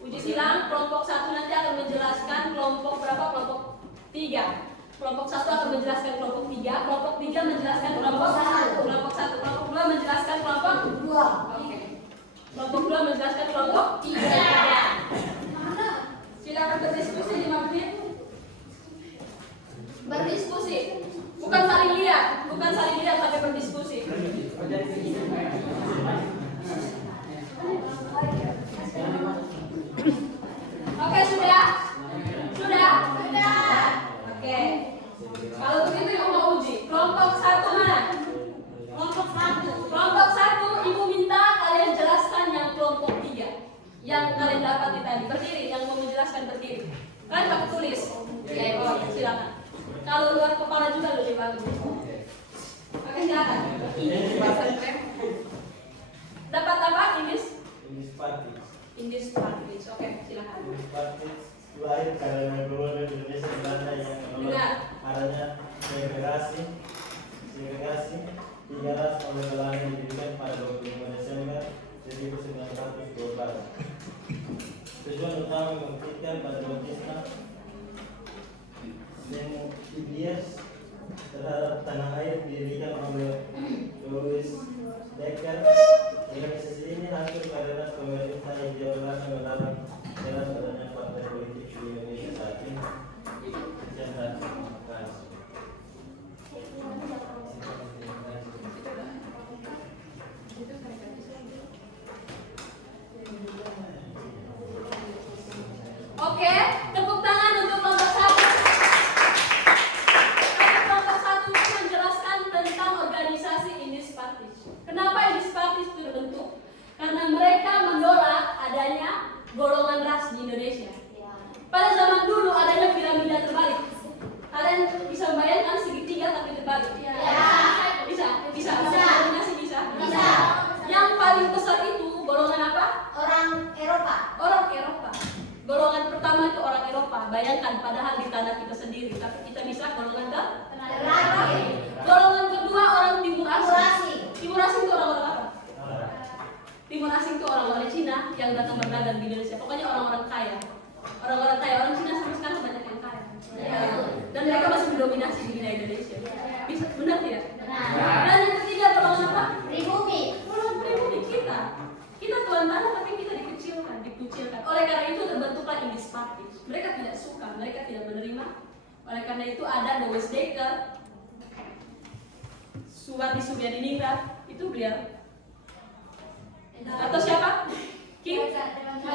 Uji silang kelompok 1 nanti akan menjelaskan kelompok berapa? Kelompok 3. Kelompok 1 akan menjelaskan kelompok 3. Kelompok 3 menjelaskan kelompok 1. Kelompok 1. Kelompok 2 menjelaskan kelompok 2. Oke. Kelompok 2 menjelaskan kelompok 3. Silakan berdiskusi 5 menit. Berdiskusi, bukan saling lihat tapi berdiskusi. Oke, sudah? Oke. Kalau begitu ibu mau uji. Kelompok 1 mana? Kelompok 1 ibu minta kalian jelaskan yang kelompok 3 yang kalian dapat di tadi. Berdiri, yang mau menjelaskan berdiri. Kalian pakai tulis. Ya, silakan. Kalau luar kepala juga lebih bagus. Oke, silakan. Dapat apa? Indis Partis. Oke, silakan. Lahir karena keluarga Indonesia Belanda yang menolak adanya segregasi 3 ras oleh Belanda didirikan pada 25 Desember 1912. Tujuan utama membuktikan patriotisme Demokratis terhadap tanah air didirikan oleh Louis Dekker. Organisasi ini hasil karena pemerintah Hindia Belanda melarang jelas adanya partai politik di Indonesia saat ini. Oke, tepuk tangan untuk kelompok 1. Kelompok 1 menjelaskan tentang organisasi Indis Partis. Kenapa Indis Partis terbentuk? Karena mereka bayangkan segitiga tapi terbalik? Bisa? Kombinasi bisa? Yang paling besar itu golongan apa? Orang Eropa. Orang Eropa. Golongan pertama itu orang Eropa. Bayangkan padahal di tanah kita sendiri, tapi kita bisa golongan ke? Terakhir. Golongan kedua orang Timur Asing. Asing. Timur Asing itu orang-orang apa? Timur Asing itu orang-orang Cina yang datang berdagang di Indonesia. Pokoknya orang-orang kaya. Orang-orang kaya, orang Cina sampai sekarang banyak yang kaya. Dan mereka masih mendominasi di wilayah Indonesia. Bisa benar tidak? Dan yang ketiga golongan apa? Pribumi. Golongan pribumi kita. Kita tuan tanah tapi kita dikucilkan. Oleh karena itu terbentuklah Indis Party. Mereka tidak suka, mereka tidak menerima. Oleh karena itu ada Louis Dekker, Suwardi Subyadiningrat, itu beliau. Atau siapa? Kim Dewantara.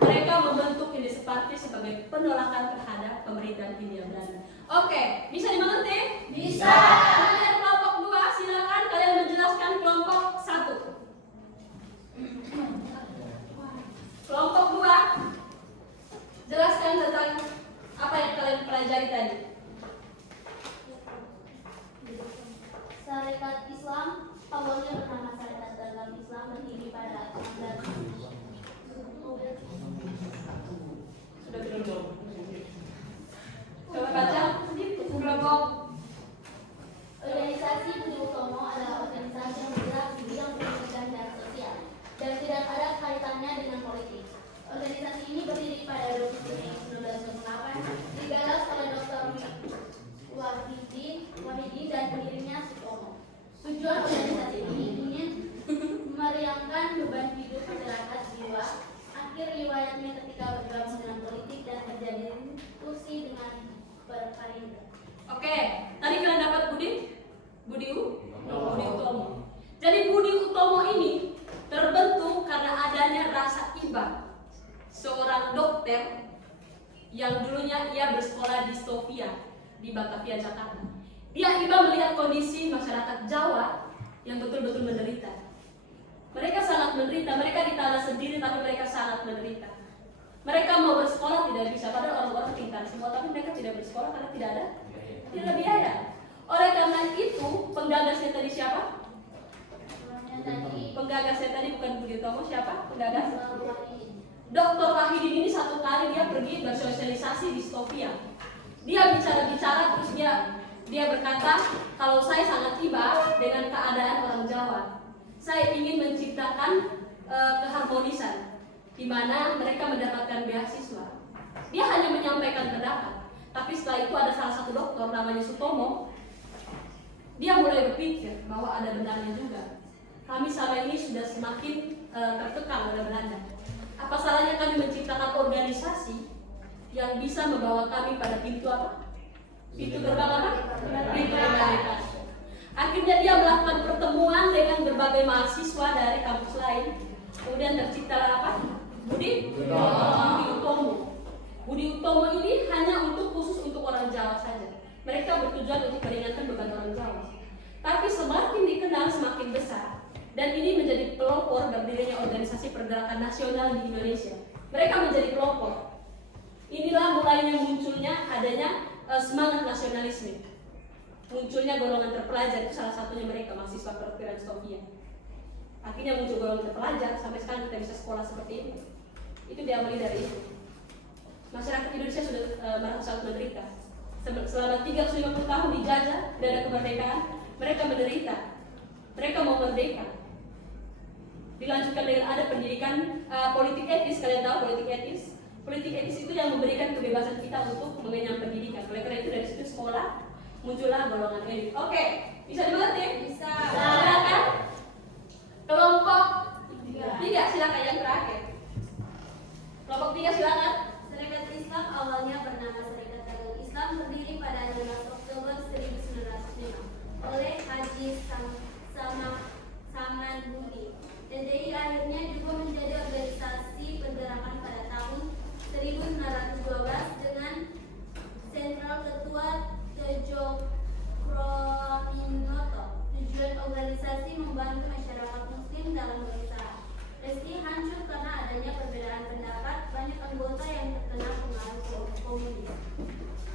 Mereka membentuk Indis Party sebagai penolakan terhadap pemerintahan Hindia Belanda. Oke, bisa dimengerti? Bisa. Kemudian kelompok 2, silakan kalian menjelaskan kelompok 1. Kelompok 2, jelaskan tentang apa yang kalian pelajari tadi. Syarikat Islam, awalnya bernama Syarikat Dagang Islam, berdiri pada 19 Sudah belum? Coba baca kelompok. Organisasi Budi Utomo adalah organisasi yang bergerak di bidang pendidikan dan sosial dan tidak ada kaitannya dengan politik. Organisasi ini berdiri pada 20 Juni 1928, digagas oleh Dr. Wahidi dan pendirinya Sutomo. Tujuan organisasi ini ingin meringankan beban hidup masyarakat jiwa. Akhir riwayatnya ketika bergabung dengan politik dan menjadi institusi dengan berperindah. Oke, tadi kalian dapat Budi Utomo. Jadi Budi Utomo ini terbentuk karena adanya rasa iba seorang dokter yang dulunya ia bersekolah di Sofia di Batavia, Jakarta. Dia iba melihat kondisi masyarakat Jawa yang betul-betul menderita. Mereka sangat menderita, mereka di tanah sendiri tapi mereka sangat menderita. Mereka mau bersekolah tidak bisa, padahal orang-orang pintar semua, tapi mereka tidak bersekolah karena tidak ada biaya. Oleh karena itu, penggagasnya tadi siapa? Penggagasnya tadi bukan Budi Utomo, siapa? Penggagas? Dr. Wahidin ini satu kali dia pergi bersosialisasi di Sofia. Dia bicara-bicara terus dia berkata, kalau saya sangat iba dengan keadaan orang Jawa. Saya ingin menciptakan keharmonisan di mana mereka mendapatkan beasiswa. Dia hanya menyampaikan pendapat, tapi setelah itu ada salah satu dokter namanya Sutomo. Dia mulai berpikir bahwa ada benarnya juga. Kami selama ini sudah semakin terkekang oleh Belanda. Apa salahnya kami menciptakan organisasi yang bisa membawa kami pada pintu apa? Pintu gerbang apa? Pintu kemerdekaan. Akhirnya dia melakukan pertemuan dengan berbagai mahasiswa dari kampus lain. Kemudian terciptalah apa? Budi Utomo. Budi Utomo ini hanya khusus untuk orang Jawa saja. Mereka bertujuan untuk meringankan beban orang Jawa. Tapi semakin dikenal semakin besar. Dan ini menjadi pelopor berdirinya organisasi pergerakan nasional di Indonesia. Mereka menjadi pelopor. Inilah mulainya munculnya adanya semangat nasionalisme. Munculnya golongan terpelajar, itu salah satunya mereka, mahasiswa perwakilan Sofia. Akhirnya muncul golongan terpelajar, sampai sekarang kita bisa sekolah seperti ini. Itu diambil dari itu. Masyarakat Indonesia sudah merasa sangat menderita. Selama 350 tahun dijajah, tidak ada kemerdekaan, mereka menderita. Mereka mau merdeka. Dilanjutkan dengan ada pendidikan politik etis, kalian tahu politik etis? Politik etis itu yang memberikan kebebasan kita untuk mengenyam pendidikan. Oleh karena itu dari situ sekolah muncullah golongan elit. Oke, bisa dimengerti? Bisa. Silakan. Kelompok 3, silakan yang terakhir. Kelompok 3 silakan. Syarikat Islam awalnya bernama Syarikat Dagang Islam, berdiri pada 12 Oktober 1905 oleh Haji Saman Budi. DDI akhirnya juga menjadi organisasi pergerakan pada tahun 1912 dengan sentral ketua Tejo Kroinoto. Tujuan organisasi membantu masyarakat muslim dalam berusaha. Resti hancur karena adanya perbedaan pendapat, banyak anggota yang terkena pengaruh komunis.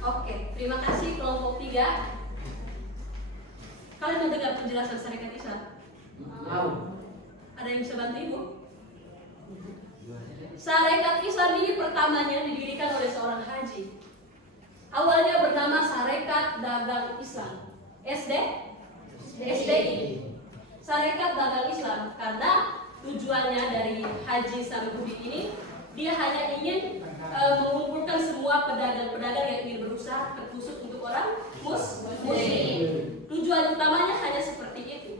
Oke, Terima kasih kelompok 3. Kalian mau dengar penjelasan Sarekat Islam? Mau. Ada yang bisa bantu Ibu? Sarekat Islam ini pertamanya didirikan oleh seorang haji. Awalnya bernama Sarekat Dagang Islam, SDI. Sarekat Dagang Islam karena tujuannya dari Haji Samiruddin ini, dia hanya ingin mengumpulkan semua pedagang-pedagang yang ingin berusaha terkhusus untuk orang muslim. Tujuan utamanya hanya seperti itu.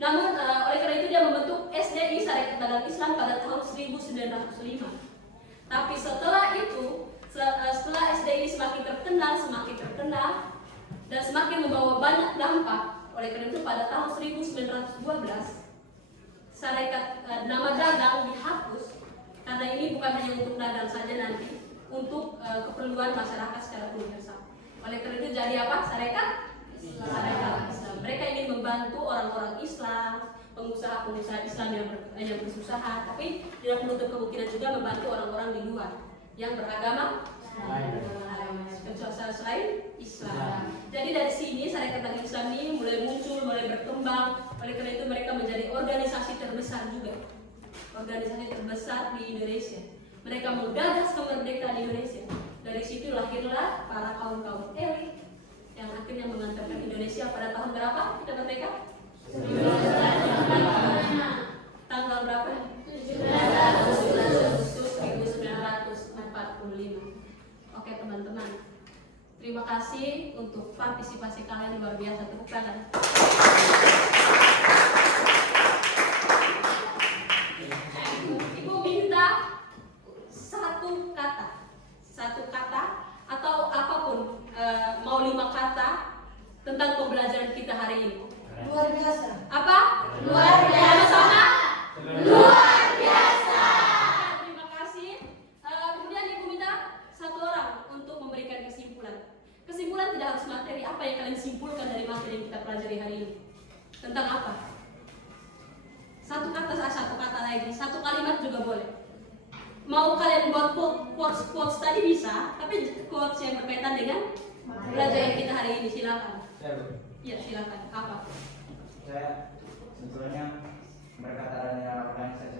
Namun oleh karena itu dia membentuk SDI Sarekat Dagang Islam pada tahun 1905. Tapi setelah itu, setelah SDI semakin terkenal dan semakin membawa banyak dampak, oleh karena itu pada tahun 1912 Sarekat nama dagang dihapus karena ini bukan hanya untuk dagang saja nanti, untuk keperluan masyarakat secara universal. Oleh karena itu jadi apa? Sarekat Islam. Mereka ingin membantu orang-orang Islam, pengusaha-pengusaha Islam yang berusaha, tapi tidak menutup kemungkinan juga membantu orang-orang di luar yang beragama selain Islam. Jadi dari sini Sarekat Dagang Islam ini mulai muncul, mulai berkembang. Oleh karena itu mereka menjadi organisasi terbesar juga, organisasi terbesar di Indonesia. Mereka menggagas kemerdekaan Indonesia. Dari situ lahirlah para kaum-kaum elit yang akhirnya mengantarkan Indonesia pada tahun berapa kita merdeka? Tanggal berapa? 17 Agustus 1945. Oke teman-teman, terima kasih untuk partisipasi kalian, luar biasa, tepuk tangan. Ibu minta satu kata atau apapun, mau 5 kata tentang pembelajaran kita hari ini. Luar biasa. Apa? Luar biasa. Sama-sama? Luar biasa. Terima kasih. Kemudian Ibu minta 1 orang untuk memberikan kesimpulan. Kesimpulan tidak harus materi. Apa yang kalian simpulkan dari materi yang kita pelajari hari ini? Tentang apa? 1 kata lagi, 1 kalimat juga boleh. Mau kalian buat quotes tadi bisa, tapi quotes yang berkaitan dengan pelajaran kita hari ini, silakan. Iya, silakan. Apa? Saya sebetulnya berkata adanya organisasi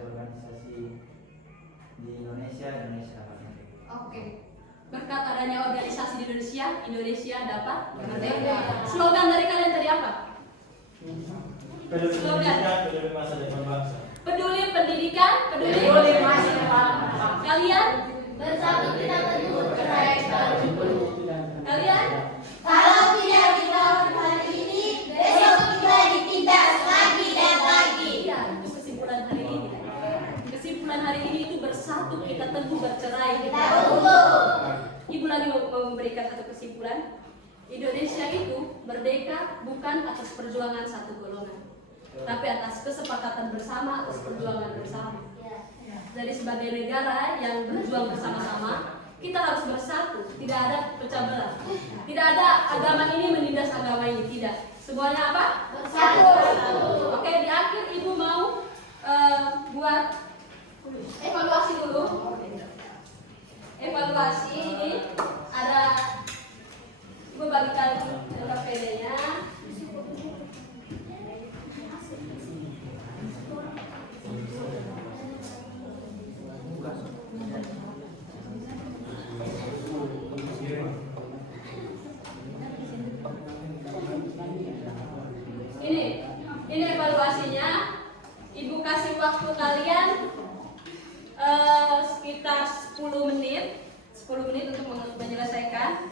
di Indonesia dapat merdeka. Oke. Berkat adanya organisasi di Indonesia dapat merdeka. Slogan dari kalian tadi apa? Peduli pendidikan, peduli masa depan bangsa. Peduli pendidikan, peduli masa depan. Kalian? Bersatu kita teguh kebaikan. Kalian? Kalau tidak ditolak hari ini, besok kita ditindas lagi dan lagi. Iya, itu kesimpulan hari ini. Kesimpulan hari ini itu bersatu kita teguh bercerai. Ibu lagi mau memberikan satu kesimpulan. Indonesia itu merdeka bukan atas perjuangan satu golongan, tapi atas kesepakatan bersama, atas perjuangan bersama. Jadi sebagai negara yang berjuang bersama-sama, kita harus bersatu, tidak ada pecah belah. Tidak ada agama ini menindas agama ini, tidak. Semuanya apa? Bersatu. Oke, di akhir Ibu mau buat evaluasi dulu. Evaluasi ini ada, Ibu bagikan LKPD-nya. Ini evaluasinya. Ibu kasih waktu kalian sekitar 10 menit untuk menyelesaikan.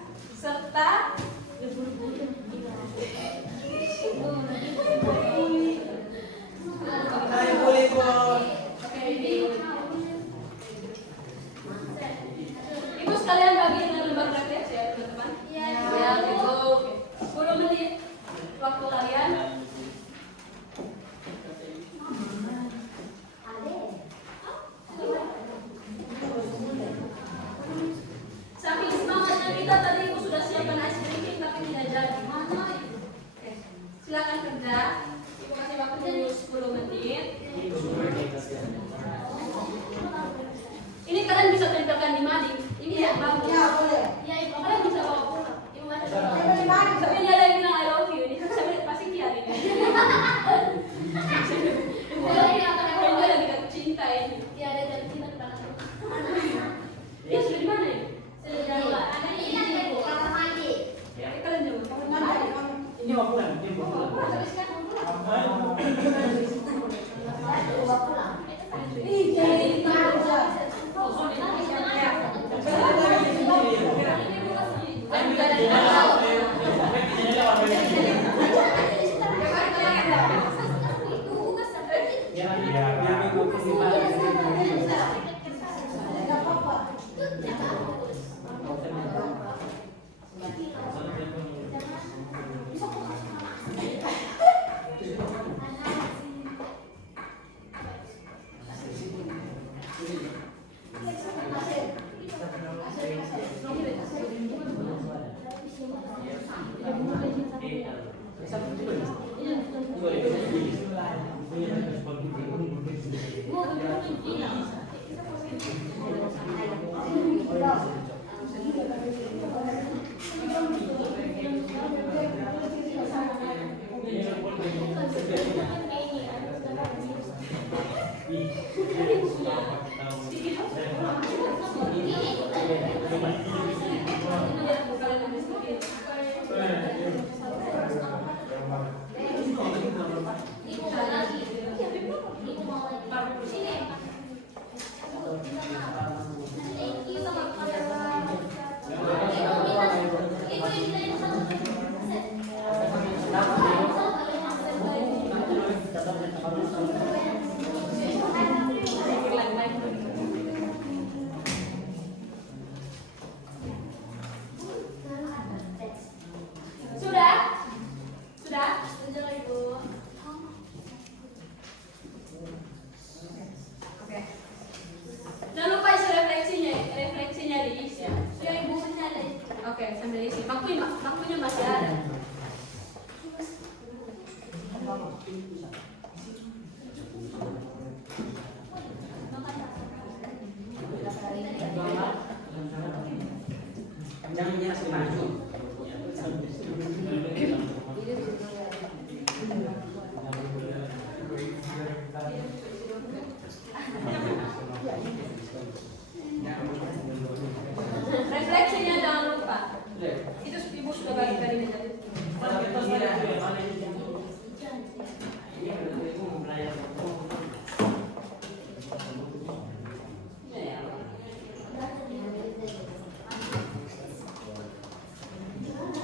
mau pulang, dia mau pulang. Refleksinya jangan lupa. Itu ibu sudah bagi tadi.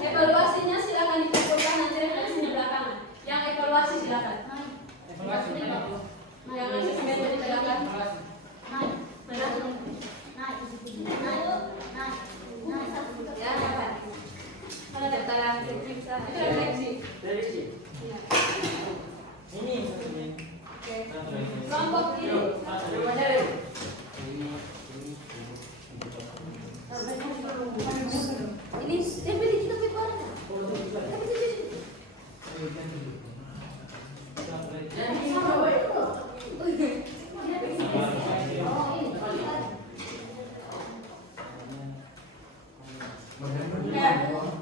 Evaluasinya silakan dikumpulkan, nanti refleksinya belakangan. Yang evaluasi silakan. Yang asesmen di belakang. Mana daftaran periksa? Itu refleksi. Ini. Oke. Kelompok ini. Ini tempel di kita paper.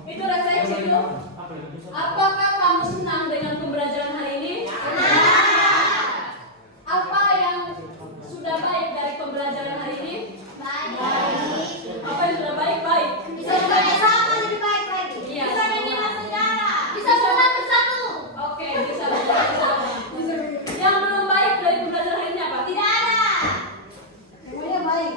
Itu refleksi itu. Apakah kamu senang dengan pembelajaran hari ini? Apa yang sudah baik dari pembelajaran hari ini? Apa yang sudah baik? Baik. Bisa bersama lebih baik lagi. Iya. Bisa mengingat sejarah. Bisa bersatu. Oke, bisa bersama. Yang belum baik dari pembelajaran hari ini apa? Tidak ada. Semuanya baik.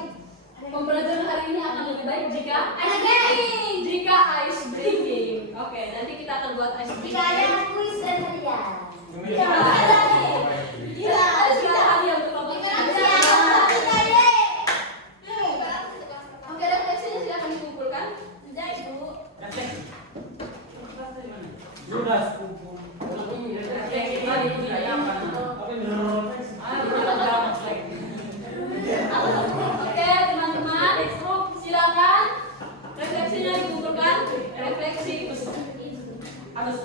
Pembelajaran hari ini akan lebih baik jika Ice breaking. Jika ice breaking. Oke, nanti kita akan buat ice breaking. Jika ada kuis dan hadiah. Iya. Iya, ada hadiah untuk kelompok kita. Oke, refleksinya silakan dikumpulkan. Sudah, Ibu. Sudah kumpul. Oke, teman-teman, silakan refleksinya dikumpulkan. Refleksi harus.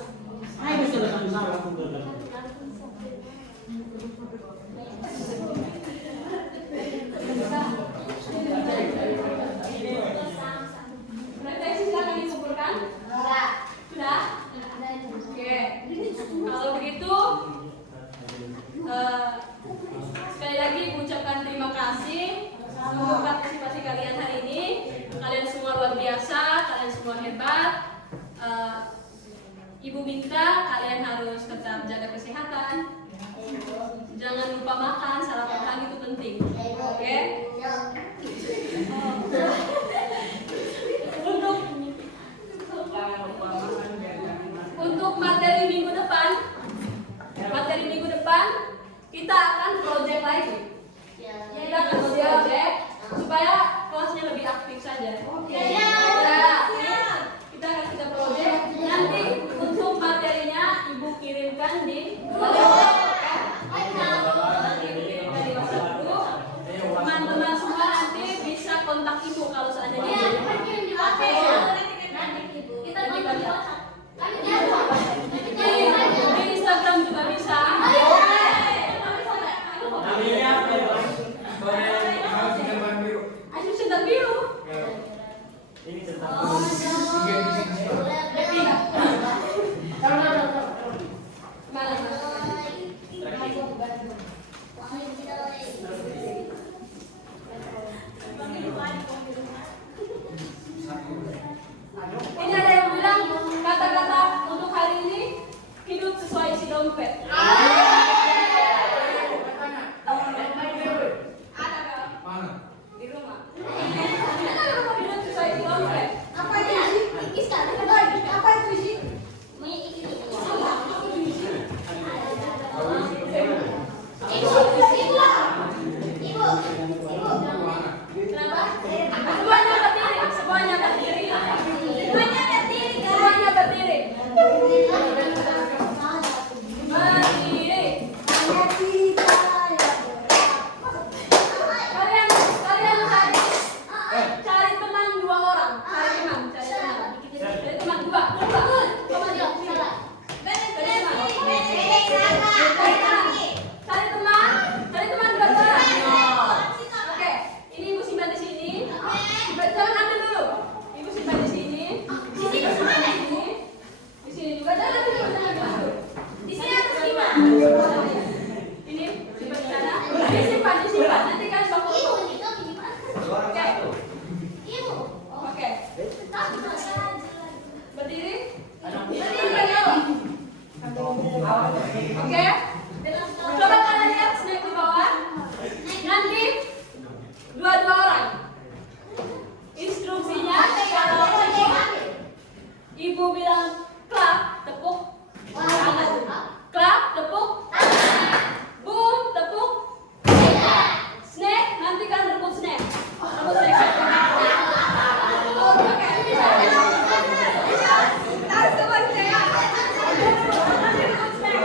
Ayo sudah sama-sama kumpulkan. Refleksi silakan dikumpulkan. Sudah? Oke. Kalau begitu, sekali lagi ucapkan terima kasih untuk partisipasi kalian hari ini. Kalian semua luar biasa, kalian semua hebat. Ibu minta kalian harus tetap jaga kesehatan. Jangan lupa makan, sarapan pagi itu penting. Oke? Untuk materi minggu depan kita akan project lagi. Kita akan project supaya kelasnya lebih aktif saja. Kita akan project. Nanti untuk materinya ibu kirimkan di teman-teman semua nanti bisa kontak ibu kalau seandainya di Instagram juga bisa. Asyik centang biru. Ini tentang Ini ada yang bilang kata-kata untuk hari ini hidup sesuai isi dompet. Mana? Di rumah. Hidup sesuai isi dompet. Apa itu sih? Apa itu sih? Kenapa? Semuanya berdiri. Semuanya berdiri. Kalian cari teman 2 orang. Cari teman 2. Cari teman 2 orang. Oke, ini ibu simpan di sini. Jangan ambil dulu. Ibu simpan di sini. Di sini juga jangan ambil dulu. Di sini atas gimana? Ini simpan di sana. Disimpan. Nanti kan bawa foto. Oke. Oke. Berdiri. Oke. Coba kalian lihat snack di bawah. Nanti 2 orang. Instruksinya kalau ibu bilang klap, tepuk tangan. Klap, tepuk tangan. Boom, tepuk tangan. Snack, nanti kan rebut snack. Rebut snack. Oke, bisa. Harus rebut snack. Nanti rebut snack.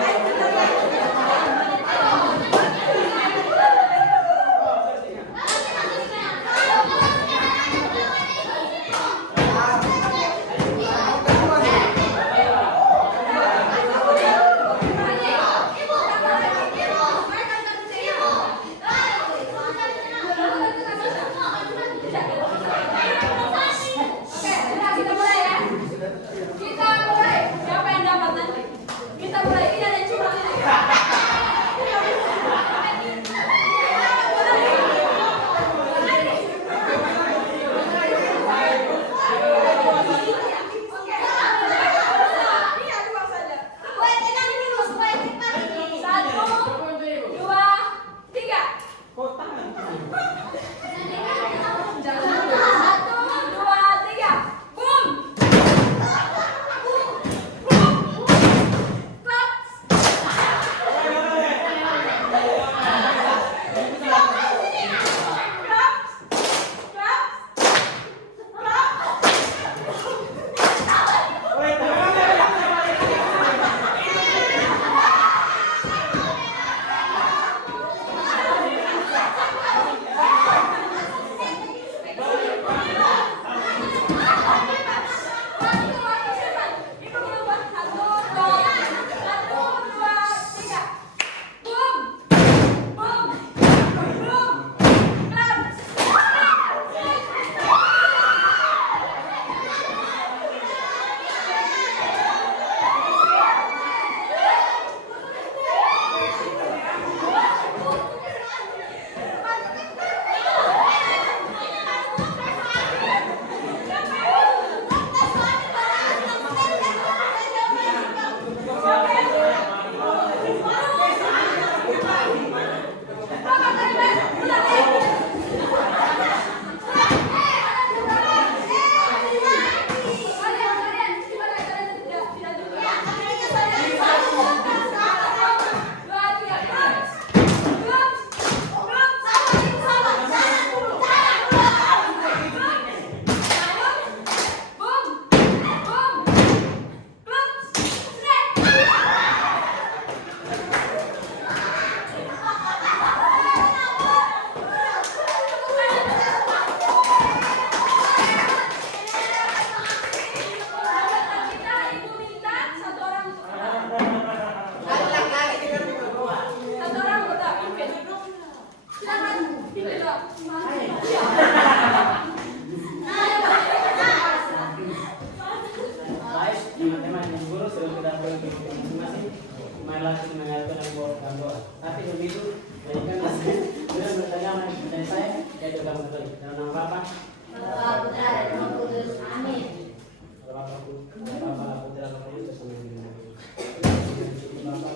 teman-teman yang guru sudah boleh masing-masing melatih mengatur dan doa. Tapi begitu, jadikan sudah bertanya dari saya, yaitu kamu betul. Dalam nama Bapa, Putra dan Roh Kudus. Amin. Bapa Putra, Bapa Yesus sama dengan Bapa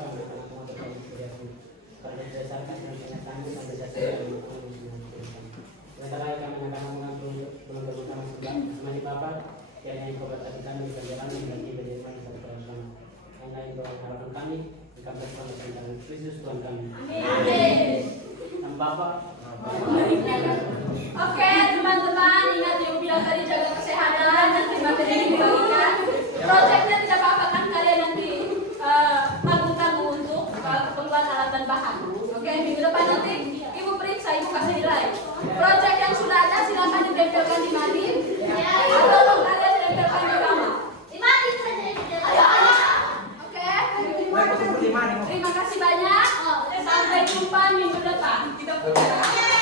pada berdasarkan dan kenyataan pada dasarnya sementara kami akan mengatur belum bersama sama di Bapa yang berkati kami berjalan dan ibadah kami bersama yang lain doa harapan kami akan bersama dengan Kristus Tuhan kami. Amin. Nama Bapa. Oke teman-teman, ingat yang bilang tadi jaga kesehatan dan terima kasih dibagikan. Proyeknya tidak apa-apa kan kalian nanti tanggung-tanggung untuk keperluan alat dan bahan. Oke, minggu depan nanti ibu periksa, ibu kasih nilai. Proyek yang sudah ada silakan ditempelkan di mading. Atau kalian ditempelkan di kamar. Di mading saja. Ayo. Oke. Terima kasih banyak. Sampai jumpa minggu depan. Kita pulang.